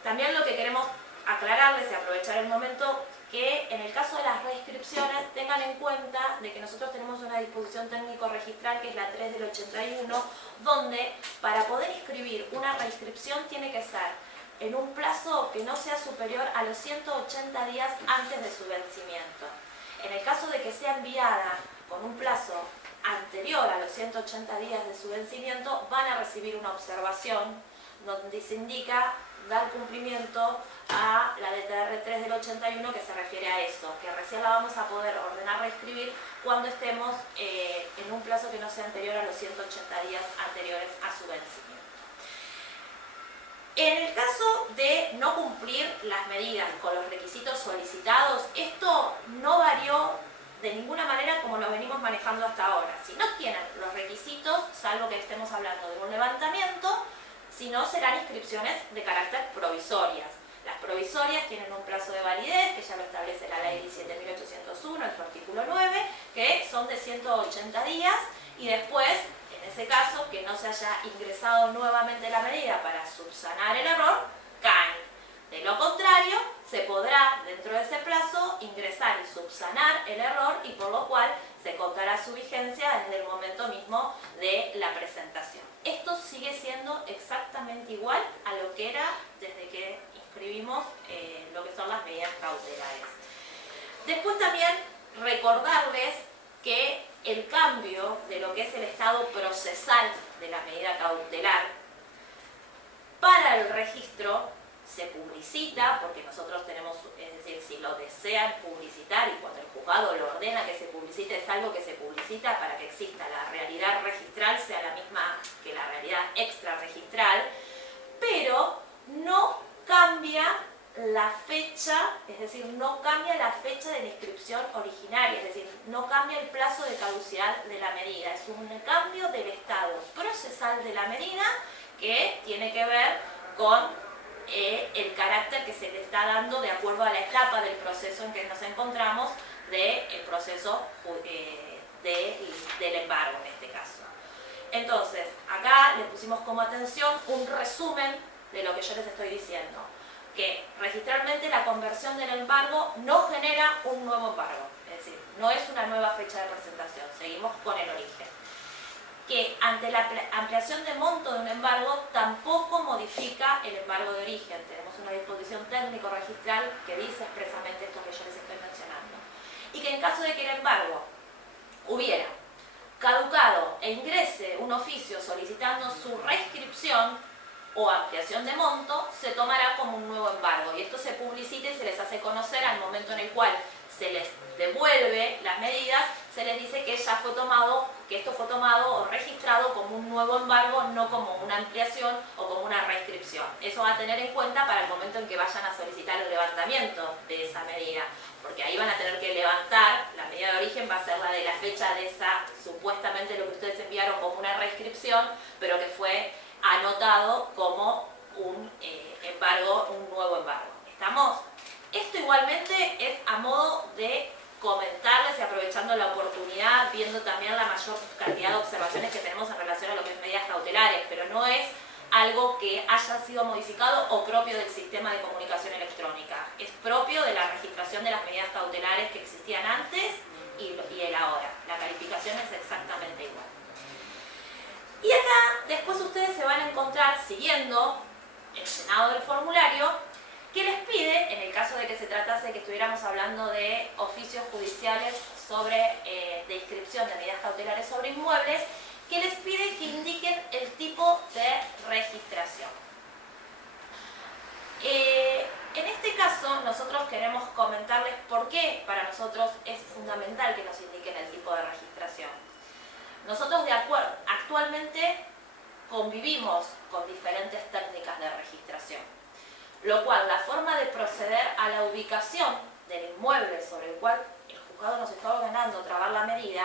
También lo que queremos aclararles y aprovechar el momento, que en el caso de las reinscripciones tengan en cuenta de que nosotros tenemos una disposición técnico-registral que es la 3 del 81, donde para poder inscribir una reinscripción tiene que ser en un plazo que no sea superior a los 180 días antes de su vencimiento. En el caso de que sea enviada con un plazo anterior a los 180 días de su vencimiento, van a recibir una observación donde se indica dar cumplimiento a la DTR 3 del 81, que se refiere a eso, que recién la vamos a poder ordenar reescribir cuando estemos en un plazo que no sea anterior a los 180 días anteriores a su vencimiento. En el caso de no cumplir las medidas con los requisitos solicitados, esto no varió de ninguna manera como lo venimos manejando hasta ahora. Si no tienen los requisitos, salvo que estemos hablando de un levantamiento, si no serán inscripciones de carácter provisorias. Las provisorias tienen un plazo de validez, que ya lo establece la ley 17.801, en su artículo 9, que son de 180 días, y después, en ese caso, que no se haya ingresado nuevamente la medida para subsanar el error, caen. De lo contrario, se podrá, dentro de ese plazo, ingresar y subsanar el error y por lo cual se contará su vigencia desde el momento mismo de la presentación. Esto sigue siendo exactamente igual a lo que era desde que inscribimos lo que son las medidas cautelares. Después también recordarles que el cambio de lo que es el estado procesal de la medida cautelar para el registro se publicita, porque nosotros tenemos, es decir, si lo desean publicitar y cuando el juzgado lo ordena que se publicite, es algo que se publicita para que exista la realidad registral, sea la misma que la realidad extrarregistral, pero no cambia la fecha, es decir, no cambia la fecha de la inscripción originaria, es decir, no cambia el plazo de caducidad de la medida, es un cambio del estado procesal de la medida que tiene que ver con el carácter que se le está dando de acuerdo a la etapa del proceso en que nos encontramos del proceso del embargo en este caso. Entonces, acá le pusimos como atención un resumen de lo que yo les estoy diciendo, que registralmente la conversión del embargo no genera un nuevo embargo, es decir, no es una nueva fecha de presentación, seguimos con el origen. Que ante la ampliación de monto de un embargo tampoco modifica el embargo de origen. Tenemos una disposición técnico-registral que dice expresamente esto que yo les estoy mencionando. Y que en caso de que el embargo hubiera caducado e ingrese un oficio solicitando su reinscripción o ampliación de monto, se tomará como un nuevo embargo. Y esto se publicita y se les hace conocer al momento en el cual se les devuelve las medidas, se les dice que ya fue tomado, que esto fue tomado o registrado como un nuevo embargo, no como una ampliación o como una reinscripción. Eso va a tener en cuenta para el momento en que vayan a solicitar el levantamiento de esa medida, porque ahí van a tener que levantar, la medida de origen va a ser la de la fecha de esa, supuestamente lo que ustedes enviaron como una reinscripción, pero que fue anotado como un embargo, un nuevo embargo. ¿Estamos? Esto igualmente es a modo de comentarles y aprovechando la oportunidad, viendo también la mayor cantidad de observaciones que tenemos en relación a lo que es medidas cautelares, pero no es algo que haya sido modificado o propio del sistema de comunicación electrónica. Es propio de la registración de las medidas cautelares que existían antes y el ahora. La calificación es exactamente igual. Y acá después ustedes se van a encontrar siguiendo el llenado del formulario que les pide, en el caso de que se tratase que estuviéramos hablando de oficios judiciales sobre de inscripción de medidas cautelares sobre inmuebles, que les pide que indiquen el tipo de registración. En este caso nosotros queremos comentarles por qué para nosotros es fundamental que nos indiquen el tipo de registración. Nosotros actualmente convivimos con diferentes técnicas de registración, lo cual la forma de proceder a la ubicación del inmueble sobre el cual el juzgado nos está ordenando trabar la medida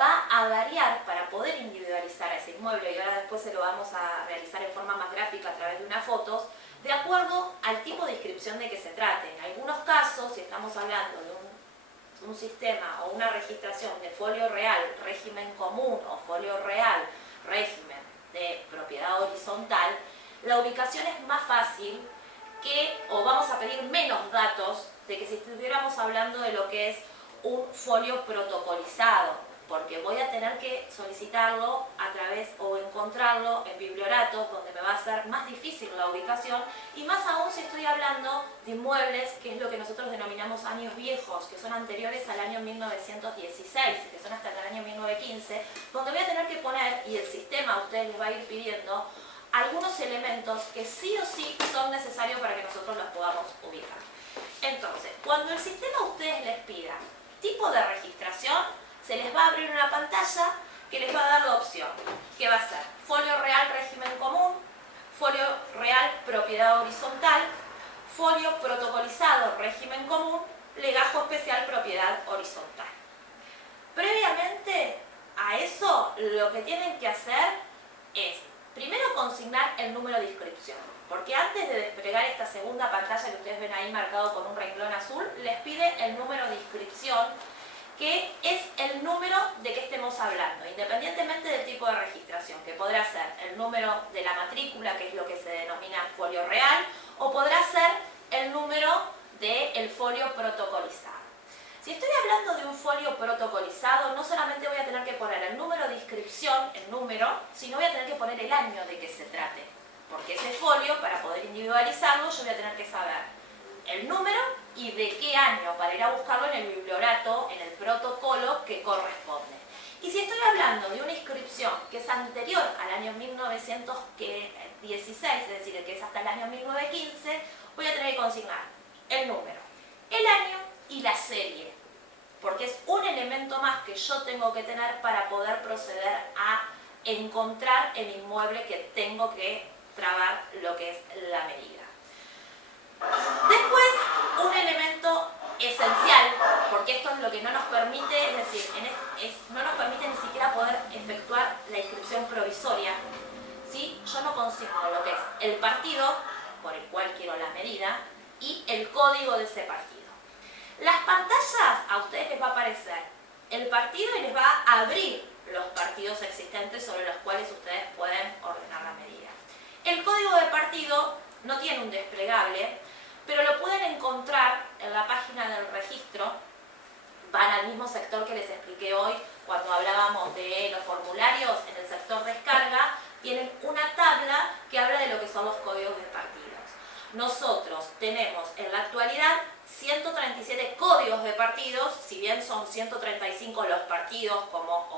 va a variar para poder individualizar ese inmueble, y ahora después se lo vamos a realizar en forma más gráfica a través de unas fotos, de acuerdo al tipo de inscripción de que se trate. En algunos casos, si estamos hablando de un sistema o una registración de folio real, régimen común, o folio real, régimen de propiedad horizontal, la ubicación es más fácil o vamos a pedir menos datos de que si estuviéramos hablando de lo que es un folio protocolizado, porque voy a tener que solicitarlo a través o encontrarlo en biblioratos, donde me va a ser más difícil la ubicación, y más aún si estoy hablando de inmuebles, que es lo que nosotros denominamos años viejos, que son anteriores al año 1916, que son hasta el año 1915, donde voy a tener que poner, y el sistema a ustedes les va a ir pidiendo, algunos elementos que sí o sí son necesarios para que nosotros los podamos ubicar. Entonces, cuando el sistema a ustedes les pida tipo de registración, se les va a abrir una pantalla que les va a dar la opción, que va a ser folio real régimen común, folio real propiedad horizontal, folio protocolizado régimen común, legajo especial propiedad horizontal. Previamente a eso, lo que tienen que hacer es primero consignar el número de inscripción, porque antes de desplegar esta segunda pantalla que ustedes ven ahí marcado con un renglón azul, les pide el número de inscripción que es el número de que estemos hablando, independientemente del tipo de registración, que podrá ser el número de la matrícula, que es lo que se denomina folio real, o podrá ser el número del folio protocolizado. Si estoy hablando de un folio protocolizado, no solamente voy a tener que poner el número de inscripción, el número, sino voy a tener que poner el año de que se trate. Porque ese folio, para poder individualizarlo, yo voy a tener que saber el número y de qué año, para ir a buscarlo en el bibliorato, en el protocolo que corresponde. Y si estoy hablando de una inscripción que es anterior al año 1916, es decir, que es hasta el año 1915, voy a tener que consignar el número, el año y la serie, porque es un elemento más que yo tengo que tener para poder proceder a encontrar el inmueble que tengo que trabar lo que es la medida. Después, un elemento esencial, porque esto es lo que no nos permite, es decir, no nos permite ni siquiera poder efectuar la inscripción provisoria, ¿sí? Yo no consigno lo que es el partido por el cual quiero la medida y el código de ese partido. Las pantallas a ustedes les va a aparecer el partido y les va a abrir los partidos existentes sobre los cuales ustedes pueden ordenar la medida. El código de partido no tiene un desplegable, pero lo pueden encontrar en la página del registro. Van al mismo sector que les expliqué hoy cuando hablábamos de los formularios. En el sector descarga tienen una tabla que habla de lo que son los códigos de partidos. Nosotros tenemos en la actualidad 137 códigos de partidos, si bien son 135 los partidos como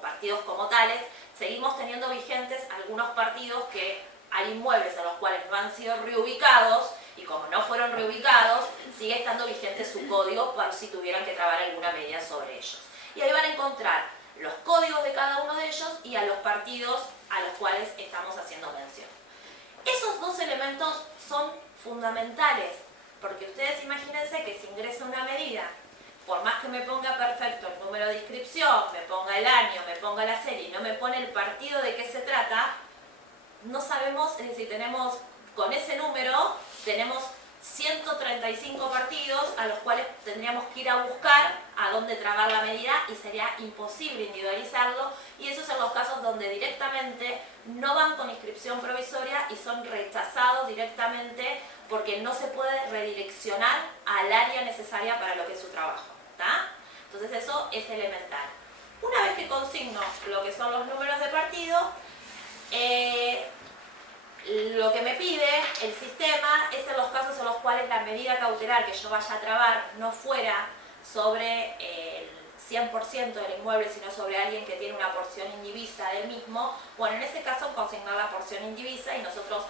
partidos como tales, seguimos teniendo vigentes algunos partidos que hay inmuebles en los cuales no han sido reubicados, y como no fueron reubicados, sigue estando vigente su código para si tuvieran que trabar alguna medida sobre ellos. Y ahí van a encontrar los códigos de cada uno de ellos y a los partidos a los cuales estamos haciendo mención. Esos dos elementos son fundamentales, porque ustedes imagínense que si ingresa una medida, por más que me ponga perfecto el número de inscripción, me ponga el año, me ponga la serie y no me pone el partido de qué se trata, no sabemos, es decir, tenemos con ese número, tenemos 135 partidos a los cuales tendríamos que ir a buscar a dónde trabar la medida y sería imposible individualizarlo, y esos son los casos donde directamente no van con inscripción provisoria y son rechazados directamente porque no se puede redireccionar al área necesaria para lo que es su trabajo, ¿tá? Entonces eso es elemental. Una vez que consigno lo que son los números de partido, lo que me pide el sistema es en los casos en los cuales la medida cautelar que yo vaya a trabar no fuera sobre el 100% del inmueble, sino sobre alguien que tiene una porción indivisa del mismo. Bueno, en ese caso consignar la porción indivisa, y nosotros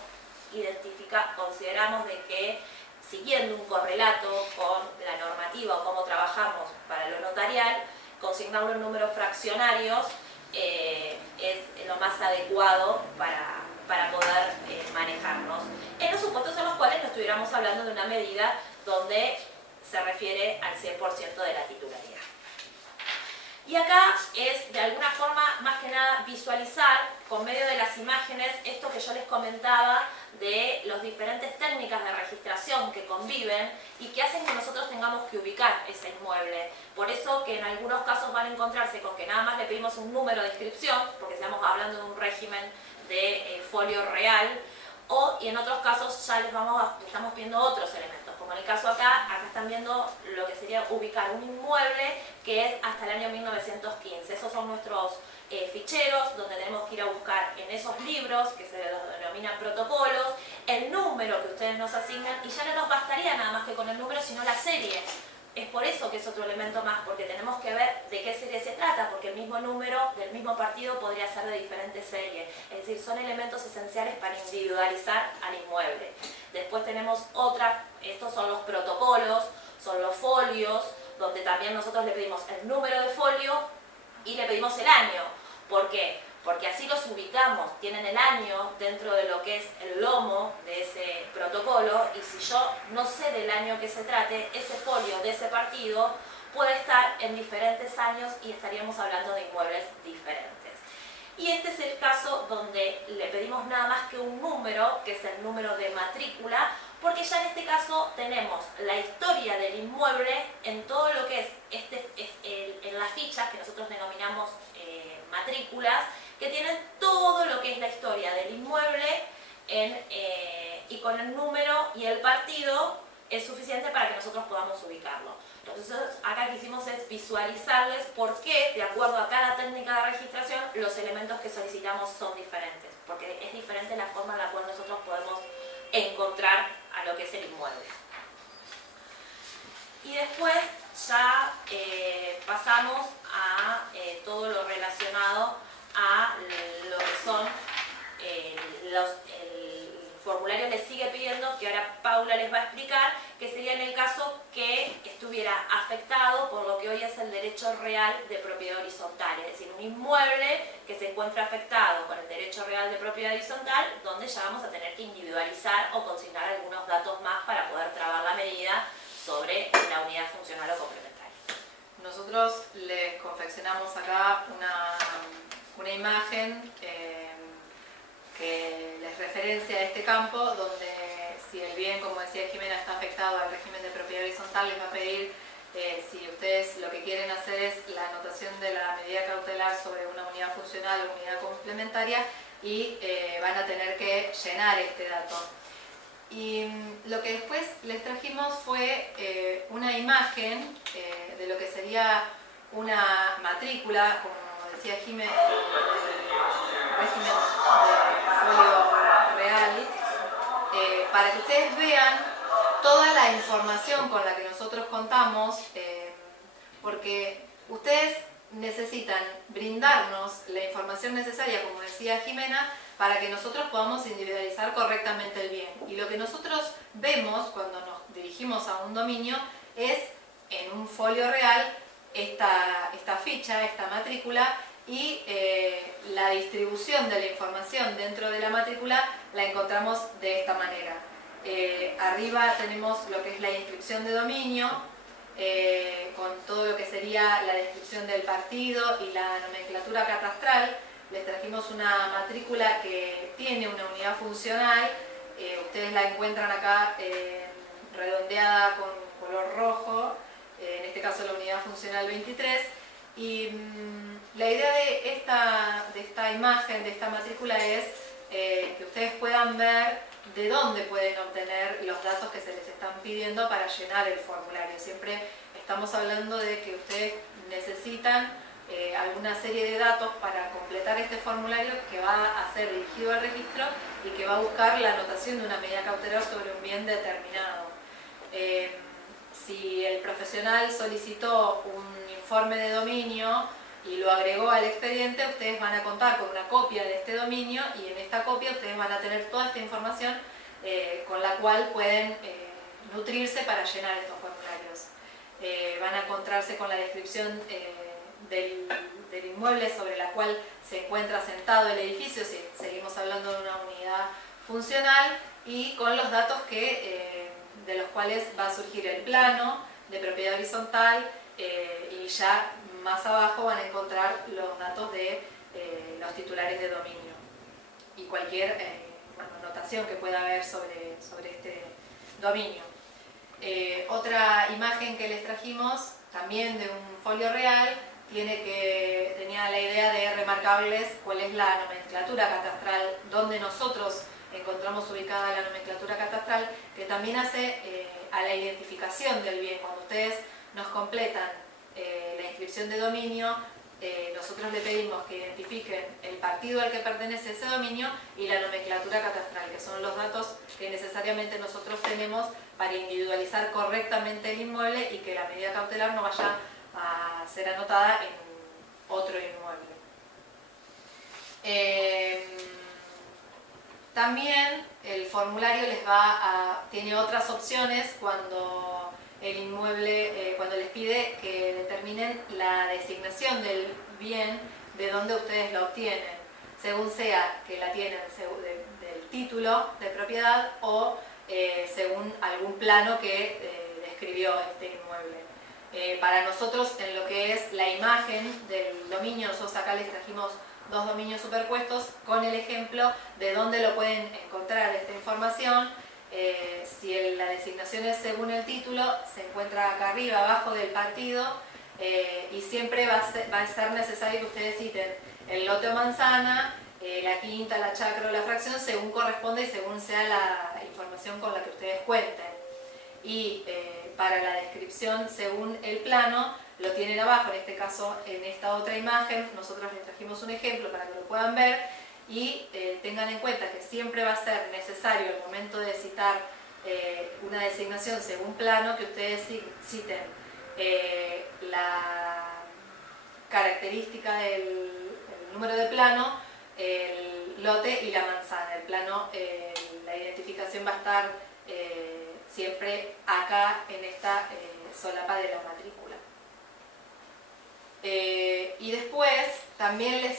consideramos de que, siguiendo un correlato con la normativa o cómo trabajamos para lo notarial, consignar los números fraccionarios es lo más adecuado para poder manejarnos en los supuestos en los cuales no estuviéramos hablando de una medida donde se refiere al 100% de la titularidad. Y acá es de alguna forma más que nada visualizar con medio de las imágenes esto que yo les comentaba de las diferentes técnicas de registración que conviven y que hacen que nosotros tengamos que ubicar ese inmueble. Por eso que en algunos casos van a encontrarse con que nada más le pedimos un número de inscripción, porque estamos hablando de un régimen de folio real, y en otros casos ya estamos viendo otros elementos, como en el caso acá están viendo lo que sería ubicar un inmueble que es hasta el año 1915. Esos son nuestros ficheros, donde tenemos que ir a buscar en esos libros, que se los denominan protocolos, el número que ustedes nos asignan, y ya no nos bastaría nada más que con el número, sino la serie. Es por eso que es otro elemento más, porque tenemos que ver de qué serie se trata, porque el mismo número del mismo partido podría ser de diferentes series. Es decir, son elementos esenciales para individualizar al inmueble. Después tenemos estos son los protocolos, son los folios, donde también nosotros le pedimos el número de folio y le pedimos el año. ¿Por qué? Porque así los ubicamos, tienen el año dentro de lo que es el lomo de ese protocolo, y si yo no sé del año que se trate, ese folio de ese partido puede estar en diferentes años y estaríamos hablando de inmuebles diferentes. Y este es el caso donde le pedimos nada más que un número, que es el número de matrícula, Porque ya en este caso tenemos la historia del inmueble en todo lo que es en las fichas que nosotros denominamos matrículas, que tienen todo lo que es la historia del inmueble y con el número y el partido es suficiente para que nosotros podamos ubicarlo. Entonces acá lo que hicimos es visualizarles por qué, de acuerdo a cada técnica de registración, los elementos que solicitamos son diferentes, porque es diferente la forma en la cual nosotros podemos encontrar a lo que es el inmueble. Y después ya pasamos a todo lo relacionado a lo que son el formulario les sigue pidiendo, que ahora Paula les va a explicar, que sería en el caso que estuviera afectado por lo que hoy es el derecho real de propiedad horizontal, es decir, un inmueble que se encuentra afectado con el derecho real de propiedad horizontal, donde ya vamos a tener que individualizar o consignar algunos datos más para poder trabar la medida sobre la unidad funcional o complementaria. Nosotros les confeccionamos acá una imagen que les referencia a este campo, donde si el bien, como decía Jimena, está afectado al régimen de propiedad horizontal, les va a pedir si ustedes lo que quieren hacer es la anotación de la medida cautelar sobre una unidad funcional o unidad complementaria, y van a tener que llenar este dato. Y lo que después les trajimos fue una imagen de lo que sería una matrícula, como decía Jimena, régimen de folio real, para que ustedes vean toda la información con la que nosotros contamos, porque ustedes necesitan brindarnos la información necesaria, como decía Jimena, para que nosotros podamos individualizar correctamente el bien. Y lo que nosotros vemos cuando nos dirigimos a un dominio es en un folio real esta ficha, esta matrícula, y la distribución de la información dentro de la matrícula la encontramos de esta manera. Arriba tenemos lo que es la inscripción de dominio, con todo lo que sería la descripción del partido y la nomenclatura catastral. Les trajimos una matrícula que tiene una unidad funcional, ustedes la encuentran acá redondeada con color rojo, en este caso la unidad funcional 23, y la idea de esta imagen, de esta matrícula, es que ustedes puedan ver de dónde pueden obtener los datos que se les están pidiendo para llenar el formulario. Siempre estamos hablando de que ustedes necesitan alguna serie de datos para completar este formulario, que va a ser dirigido al registro y que va a buscar la anotación de una medida cautelar sobre un bien determinado. Si el profesional solicitó un informe de dominio y lo agregó al expediente, ustedes van a contar con una copia de este dominio, y en esta copia ustedes van a tener toda esta información con la cual pueden nutrirse para llenar estos formularios. Van a encontrarse con la descripción del inmueble sobre la cual se encuentra asentado el edificio, si seguimos hablando de una unidad funcional, y con los datos de los cuales va a surgir el plano de propiedad horizontal, y ya más abajo van a encontrar los datos de los titulares de dominio y cualquier anotación que pueda haber sobre este dominio. Otra imagen que les trajimos, también de un folio real, tenía la idea de remarcarles cuál es la nomenclatura catastral, donde nosotros encontramos ubicada la nomenclatura catastral, que también hace a la identificación del bien. Cuando ustedes nos completan la inscripción de dominio, nosotros le pedimos que identifiquen el partido al que pertenece ese dominio y la nomenclatura catastral, que son los datos que necesariamente nosotros tenemos para individualizar correctamente el inmueble y que la medida cautelar no vaya a ser anotada en otro inmueble. También el formulario tiene otras opciones cuando el inmueble, cuando les pide que determinen la designación del bien, de dónde ustedes lo obtienen, según sea que la tienen del título de propiedad o según algún plano que describió este inmueble. Para nosotros, en lo que es la imagen del dominio, nosotros acá les trajimos dos dominios superpuestos con el ejemplo de dónde lo pueden encontrar esta información. Si la designación es según el título, se encuentra acá arriba, abajo del partido, y siempre va a ser necesario que ustedes citen el lote o manzana, la quinta, la chacra o la fracción, según corresponde y según sea la información con la que ustedes cuenten. Y para la descripción según el plano, lo tienen abajo, en este caso en esta otra imagen, nosotros les trajimos un ejemplo para que lo puedan ver, y tengan en cuenta que siempre va a ser necesario al momento de citar una designación según plano que ustedes citen la característica del número de plano, el lote y la manzana. El plano, la identificación va a estar siempre acá en esta solapa de la matrícula. Y después también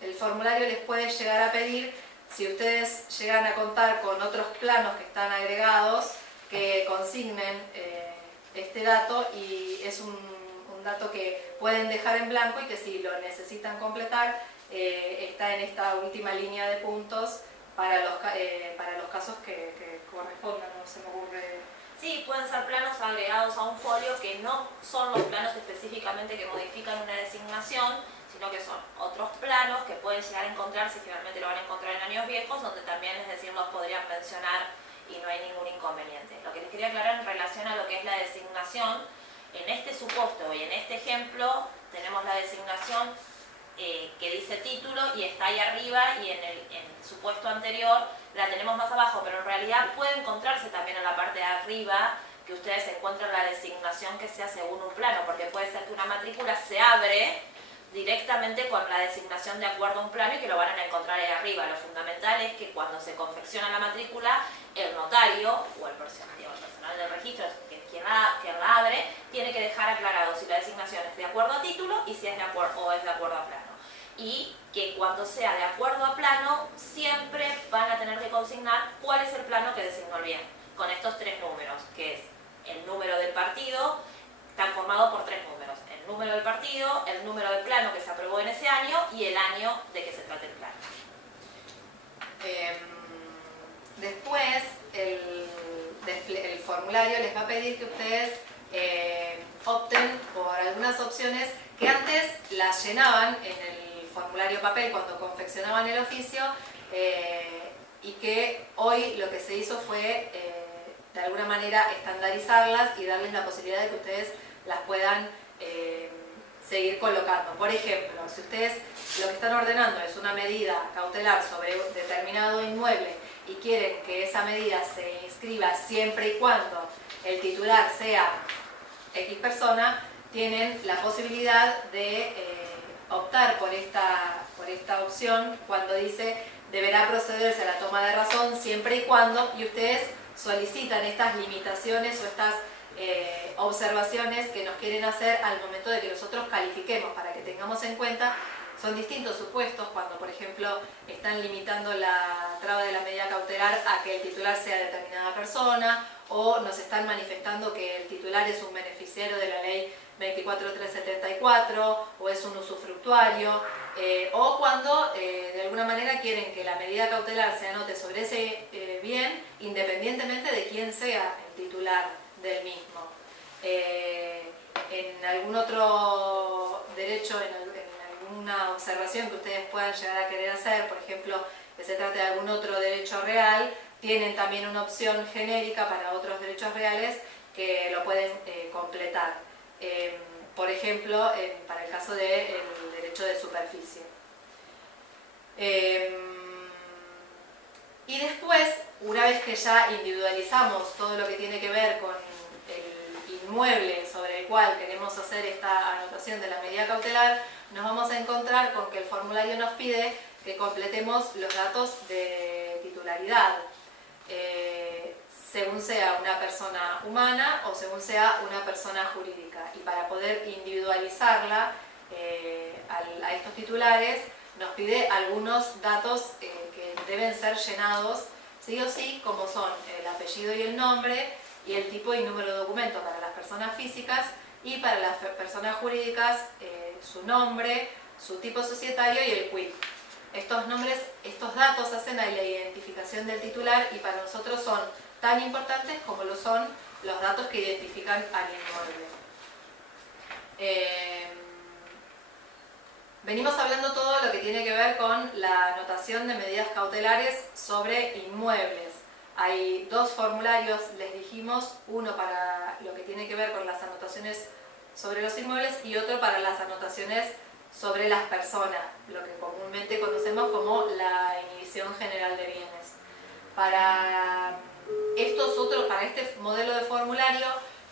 el formulario les puede llegar a pedir, si ustedes llegan a contar con otros planos que están agregados, que consignen este dato, y es un dato que pueden dejar en blanco y que si lo necesitan completar está en esta última línea de puntos para los casos que correspondan, no se me ocurre. Sí, pueden ser planos agregados a un folio que no son los planos específicamente que modifican una designación, sino que son otros planos que pueden llegar a encontrarse, generalmente lo van a encontrar en años viejos, donde también, es decir, los podrían mencionar y no hay ningún inconveniente. Lo que les quería aclarar en relación a lo que es la designación, en este supuesto y en este ejemplo tenemos la designación que dice título y está ahí arriba, y en el supuesto anterior la tenemos más abajo, pero en realidad puede encontrarse también en la parte de arriba que ustedes encuentren la designación que sea según un plano, porque puede ser que una matrícula se abre directamente con la designación de acuerdo a un plano y que lo van a encontrar ahí arriba. Lo fundamental es que cuando se confecciona la matrícula, el notario o el personal del registro, que es quien la abre, tiene que dejar aclarado si la designación es de acuerdo a título y si es de acuerdo o es de acuerdo a plano. Y que cuando sea de acuerdo a plano, siempre van a tener que consignar cuál es el plano que designó el bien, con estos tres números, que es el número del partido, están formados por tres números: el número del partido, el número del plano que se aprobó en ese año y el año de que se trate el plano. Después, el formulario les va a pedir que ustedes opten por algunas opciones que antes las llenaban en el formulario papel cuando confeccionaban el oficio, y que hoy lo que se hizo fue de alguna manera estandarizarlas y darles la posibilidad de que ustedes las puedan seguir colocando. Por ejemplo, si ustedes lo que están ordenando es una medida cautelar sobre determinado inmueble y quieren que esa medida se inscriba siempre y cuando el titular sea X persona, tienen la posibilidad de optar por esta opción cuando dice deberá procederse a la toma de razón siempre y cuando, y ustedes solicitan estas limitaciones o estas observaciones que nos quieren hacer al momento de que nosotros califiquemos, para que tengamos en cuenta. Son distintos supuestos cuando, por ejemplo, están limitando la traba de la medida cautelar a que el titular sea determinada persona, o nos están manifestando que el titular es un beneficiario de la ley 24.374 o es un usufructuario, o cuando de alguna manera quieren que la medida cautelar se anote sobre ese bien independientemente de quién sea el titular del mismo. En algún otro derecho, en alguna observación que ustedes puedan llegar a querer hacer, por ejemplo, que se trate de algún otro derecho real, tienen también una opción genérica para otros derechos reales que lo pueden completar. Por ejemplo, para el caso del derecho de superficie. Y después, una vez que ya individualizamos todo lo que tiene que ver con el inmueble sobre el cual queremos hacer esta anotación de la medida cautelar, nos vamos a encontrar con que el formulario nos pide que completemos los datos de titularidad, según sea una persona humana o según sea una persona jurídica. Y para poder individualizarla a estos titulares, nos pide algunos datos que deben ser llenados sí o sí, como son el apellido y el nombre, y el tipo y número de documento para las personas físicas, y para las personas jurídicas su nombre, su tipo societario y el quit. estos datos hacen a la identificación del titular y para nosotros son tan importantes como lo son los datos que identifican al inmueble. Venimos hablando todo lo que tiene que ver con la anotación de medidas cautelares sobre inmuebles. Hay dos formularios, les dijimos, uno para lo que tiene que ver con las anotaciones sobre los inmuebles y otro para las anotaciones sobre las personas, lo que comúnmente conocemos como la inhibición general de bienes. Para este modelo de formulario,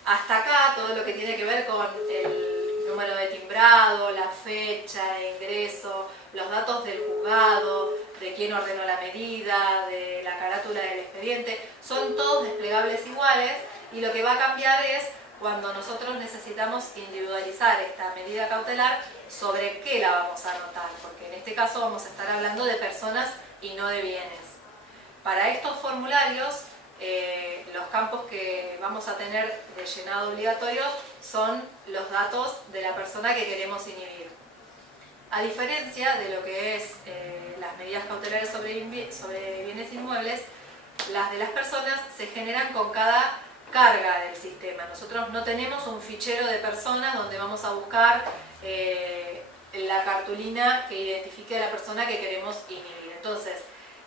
hasta acá todo lo que tiene que ver con el número de timbrado, la fecha de ingreso, los datos del juzgado, de quién ordenó la medida, de la carátula del expediente, son todos desplegables iguales y lo que va a cambiar es cuando nosotros necesitamos individualizar esta medida cautelar sobre qué la vamos a anotar, porque en este caso vamos a estar hablando de personas y no de bienes. Para estos formularios, los campos que vamos a tener de llenado obligatorio son los datos de la persona que queremos inhibir. A diferencia de lo que es las medidas cautelares sobre bienes inmuebles, las de las personas se generan con cada carga del sistema. Nosotros no tenemos un fichero de personas donde vamos a buscar la cartulina que identifique a la persona que queremos inhibir. Entonces,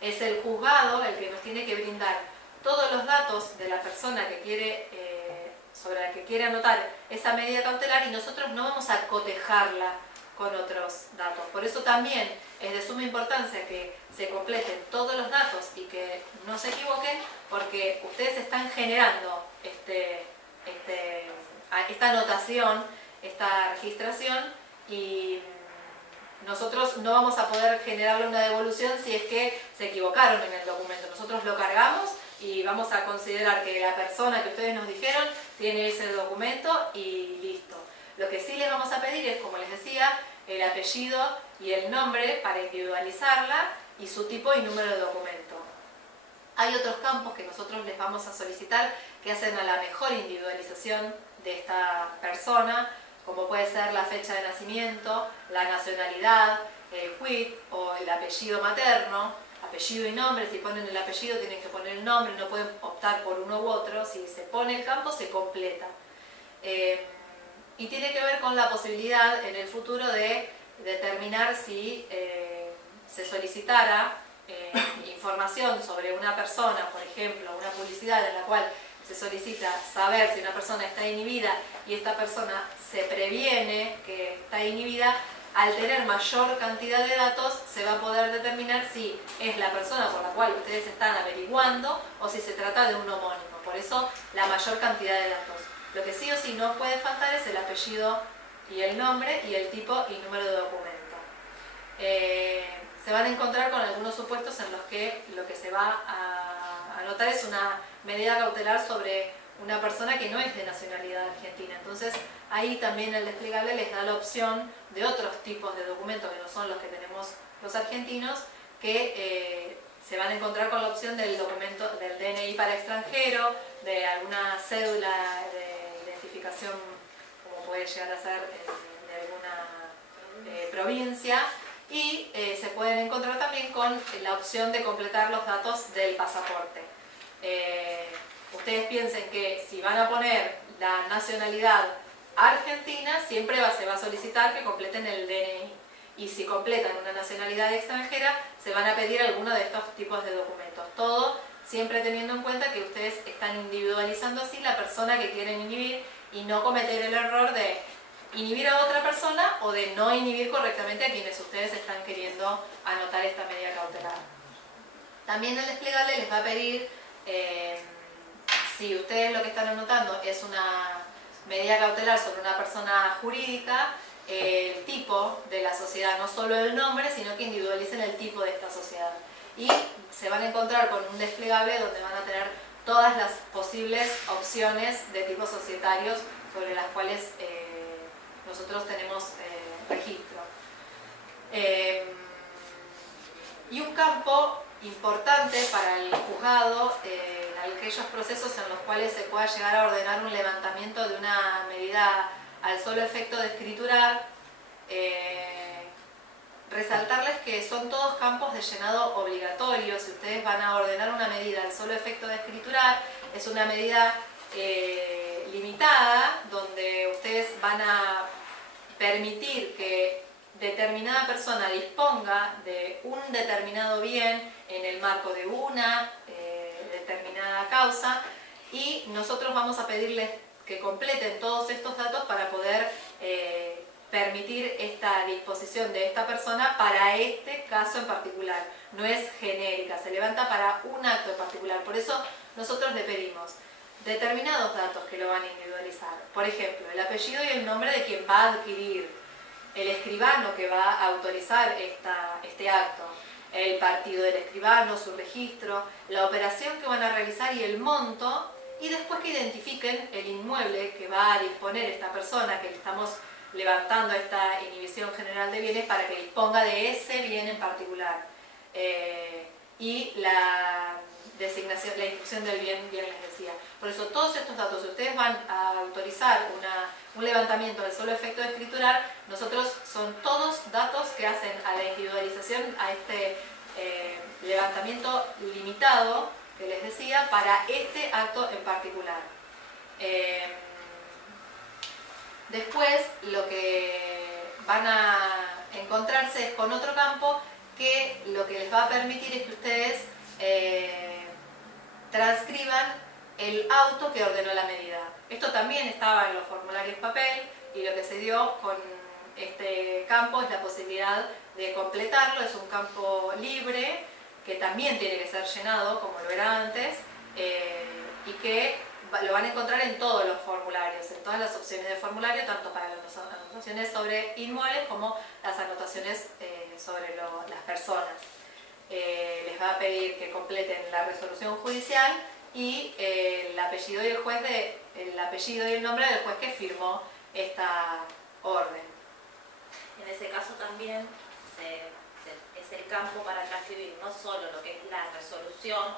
es el juzgado el que nos tiene que brindar todos los datos de la persona que quiere, sobre la que quiere anotar esa medida cautelar y nosotros no vamos a cotejarla con otros datos. Por eso también es de suma importancia que se completen todos los datos y que no se equivoquen, porque ustedes están generando esta anotación, esta registración, y nosotros no vamos a poder generarle una devolución si es que se equivocaron en el documento. Nosotros lo cargamos y vamos a considerar que la persona que ustedes nos dijeron tiene ese documento y listo. Lo que sí les vamos a pedir es, como les decía, el apellido y el nombre para individualizarla y su tipo y número de documento. Hay otros campos que nosotros les vamos a solicitar que hacen a la mejor individualización de esta persona, como puede ser la fecha de nacimiento, la nacionalidad, el quit o el apellido materno, apellido y nombre. Si ponen el apellido tienen que poner el nombre, no pueden optar por uno u otro. Si se pone el campo se completa. Y tiene que ver con la posibilidad en el futuro de determinar si se solicitara información sobre una persona, por ejemplo, una publicidad en la cual se solicita saber si una persona está inhibida y esta persona se previene que está inhibida. Al tener mayor cantidad de datos se va a poder determinar si es la persona por la cual ustedes están averiguando o si se trata de un homónimo. Por eso la mayor cantidad de datos. Lo que sí o sí no puede faltar es el apellido y el nombre y el tipo y número de documento. Se van a encontrar con algunos supuestos en los que lo que se va a anotar es una medida cautelar sobre una persona que no es de nacionalidad argentina. Entonces ahí también el desplegable les da la opción de otros tipos de documentos que no son los que tenemos los argentinos, que se van a encontrar con la opción del documento del DNI para extranjero, de alguna cédula de identificación, como puede llegar a ser de alguna provincia, y se pueden encontrar también con la opción de completar los datos del pasaporte. Ustedes piensen que si van a poner la nacionalidad argentina, siempre se va a solicitar que completen el DNI. Y si completan una nacionalidad extranjera, se van a pedir alguno de estos tipos de documentos. Todo siempre teniendo en cuenta que ustedes están individualizando así la persona que quieren inhibir y no cometer el error de inhibir a otra persona o de no inhibir correctamente a quienes ustedes están queriendo anotar esta medida cautelar. También el desplegable les va a pedir, si ustedes lo que están anotando es una medida cautelar sobre una persona jurídica, el tipo de la sociedad, no solo el nombre, sino que individualicen el tipo de esta sociedad. Y se van a encontrar con un desplegable donde van a tener todas las posibles opciones de tipos societarios sobre las cuales nosotros tenemos registro. Y un campo importante para el juzgado, en aquellos procesos en los cuales se pueda llegar a ordenar un levantamiento de una medida al solo efecto de escriturar, resaltarles que son todos campos de llenado obligatorio. Si ustedes van a ordenar una medida al solo efecto de escriturar, es una medida limitada, donde ustedes van a permitir que determinada persona disponga de un determinado bien en el marco de una determinada causa, y nosotros vamos a pedirles que completen todos estos datos para poder permitir esta disposición de esta persona para este caso en particular. No es genérica, se levanta para un acto en particular. Por eso nosotros le pedimos determinados datos que lo van a individualizar. Por ejemplo, el apellido y el nombre de quien va a adquirir, el escribano que va a autorizar este acto, el partido del escribano, su registro, la operación que van a realizar y el monto, y después que identifiquen el inmueble que va a disponer esta persona, que le estamos levantando esta inhibición general de bienes para que disponga de ese bien en particular. Y la designación, la inscripción del bien les decía. Por eso todos estos datos, si ustedes van a autorizar un levantamiento del solo efecto de escriturar, nosotros son todos datos que hacen a la individualización, a este levantamiento limitado que les decía para este acto en particular. Después lo que van a encontrarse es con otro campo que lo que les va a permitir es que ustedes transcriban el auto que ordenó la medida. Esto también estaba en los formularios papel, y lo que se dio con este campo es la posibilidad de completarlo. Es un campo libre que también tiene que ser llenado como lo era antes, y que lo van a encontrar en todos los formularios, en todas las opciones de formulario, tanto para las anotaciones sobre inmuebles como las anotaciones sobre las personas. Les va a pedir que completen la resolución judicial y el apellido y el apellido y el nombre del juez que firmó esta orden. En ese caso también es el campo para transcribir no solo lo que es la resolución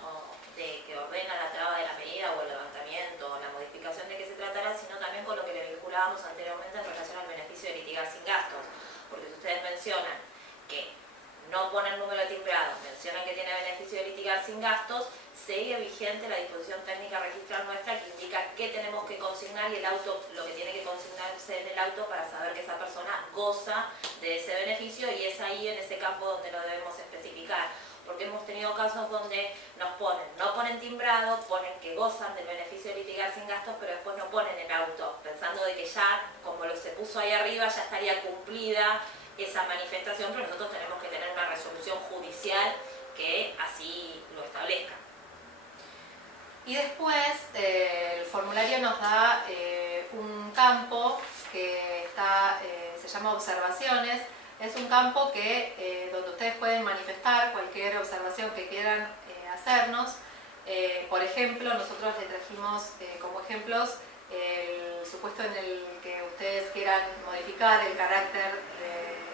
que ordena la traba de la medida o el levantamiento o la modificación de que se tratará, sino también con lo que le vinculábamos anteriormente en relación al beneficio de litigar sin gastos. Porque si ustedes mencionan que no ponen número timbrado, mencionan que tiene beneficio de litigar sin gastos, sigue vigente la disposición técnica registral nuestra que indica qué tenemos que consignar y el auto, lo que tiene que consignarse en el auto para saber que esa persona goza de ese beneficio, y es ahí en ese campo donde lo debemos especificar. Porque hemos tenido casos donde no ponen timbrado, ponen que gozan del beneficio de litigar sin gastos, pero después no ponen el auto, pensando de que ya, como lo se puso ahí arriba, ya estaría cumplida esa manifestación, pero nosotros tenemos que tener una resolución judicial que así lo establezca. Y después el formulario nos da un campo que se llama observaciones. Es un campo donde ustedes pueden manifestar cualquier observación que quieran hacernos. Por ejemplo, nosotros les trajimos como ejemplos el supuesto en el que ustedes quieran modificar el carácter,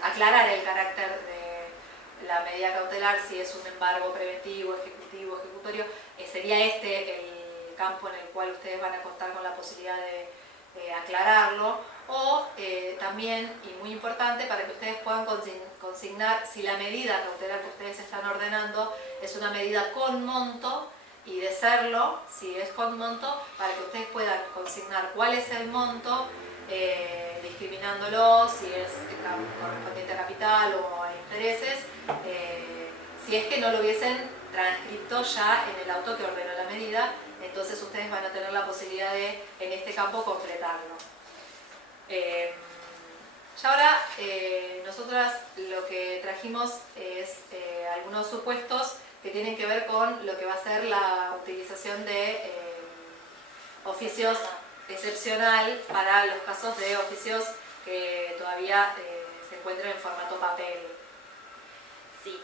aclarar el carácter de la medida cautelar, si es un embargo preventivo, ejecutivo, ejecutorio. Sería este el campo en el cual ustedes van a contar con la posibilidad de aclararlo. O también, y muy importante, para que ustedes puedan consignar si la medida cautelar que ustedes están ordenando es una medida con monto, y de serlo, si es con monto, para que ustedes puedan consignar cuál es el monto, discriminándolo si es correspondiente a capital o a intereses, si es que no lo hubiesen transcrito ya en el auto que ordenó la medida. Entonces ustedes van a tener la posibilidad de, en este campo, completarlo. Ya ahora nosotras lo que trajimos es algunos supuestos que tienen que ver con lo que va a ser la utilización de oficios excepcional para los casos de oficios que todavía se encuentran en formato papel. Sí,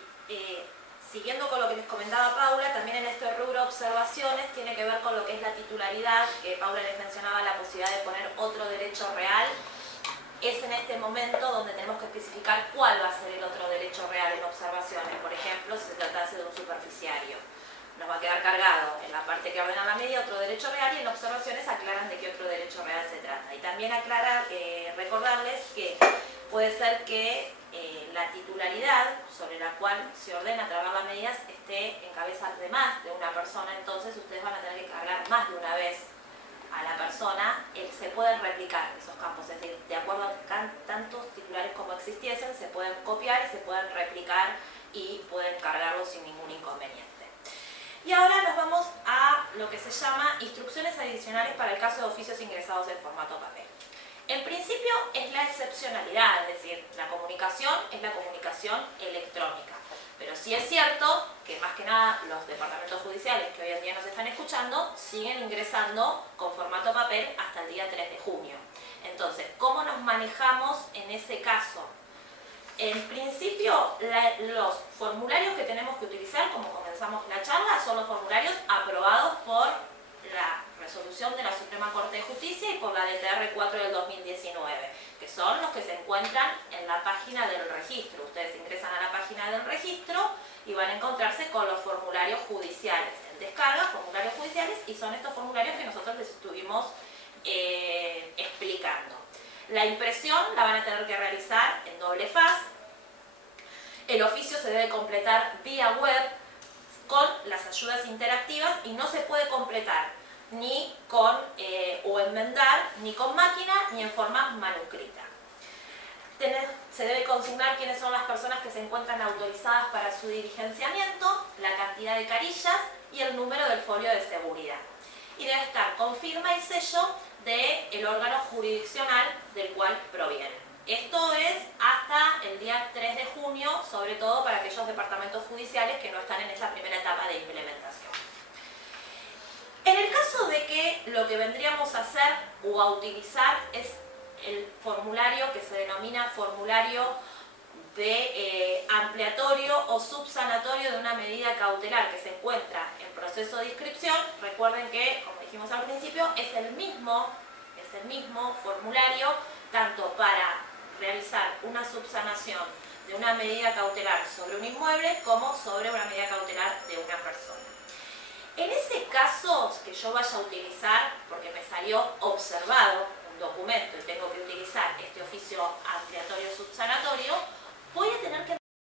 siguiendo con lo que les comentaba Paula, también en este rubro observaciones tiene que ver con lo que es la titularidad, que Paula les mencionaba la posibilidad de poner otro derecho real. Es en este momento donde tenemos que especificar cuál va a ser el otro derecho real en observaciones. Por ejemplo, si se tratase de un superficiario, nos va a quedar cargado en la parte que ordena la medida otro derecho real, y en observaciones aclaran de qué otro derecho real se trata. Y también aclarar, recordarles que puede ser que la titularidad sobre la cual se ordena trabar las medidas esté en cabeza de más de una persona, entonces ustedes van a tener que cargar más de una vez a la persona. Se pueden replicar esos campos, es decir, de acuerdo a tantos titulares como existiesen, se pueden copiar y se pueden replicar y pueden cargarlos sin ningún inconveniente. Y ahora nos vamos a lo que se llama instrucciones adicionales para el caso de oficios ingresados en formato papel. En principio es la excepcionalidad, es decir, la comunicación es la comunicación electrónica. Pero sí es cierto que más que nada los departamentos judiciales que hoy en día nos están escuchando siguen ingresando con formato papel hasta el día 3 de junio. Entonces, ¿cómo nos manejamos en ese caso? En principio, los formularios que tenemos que utilizar, como comenzamos la charla, son los formularios aprobados por la resolución de la Suprema Corte de Justicia y por la DTR 4 del 2019, que son los que se encuentran en la página del registro. Ustedes ingresan a la página del registro y van a encontrarse con los formularios judiciales. En descarga, formularios judiciales, y son estos formularios que nosotros les estuvimos explicando. La impresión la van a tener que realizar en doble faz. El oficio se debe completar vía web con las ayudas interactivas y no se puede completar ni con o enmendar ni con máquina ni en forma manuscrita. Se debe consignar quiénes son las personas que se encuentran autorizadas para su diligenciamiento, la cantidad de carillas y el número del folio de seguridad. Y debe estar con firma y sello del órgano jurisdiccional del cual proviene. Esto es hasta el día 3 de junio, sobre todo para aquellos departamentos judiciales que no están en esa primera etapa de implementación. En el caso de que lo que vendríamos a hacer o a utilizar es el formulario que se denomina formulario de ampliatorio o subsanatorio de una medida cautelar que se encuentra en proceso de inscripción, recuerden que, como dijimos al principio, es el mismo formulario tanto para realizar una subsanación de una medida cautelar sobre un inmueble como sobre una medida cautelar de una persona. En ese caso que yo vaya a utilizar, porque me salió observado un documento y tengo que utilizar este oficio ampliatorio subsanatorio,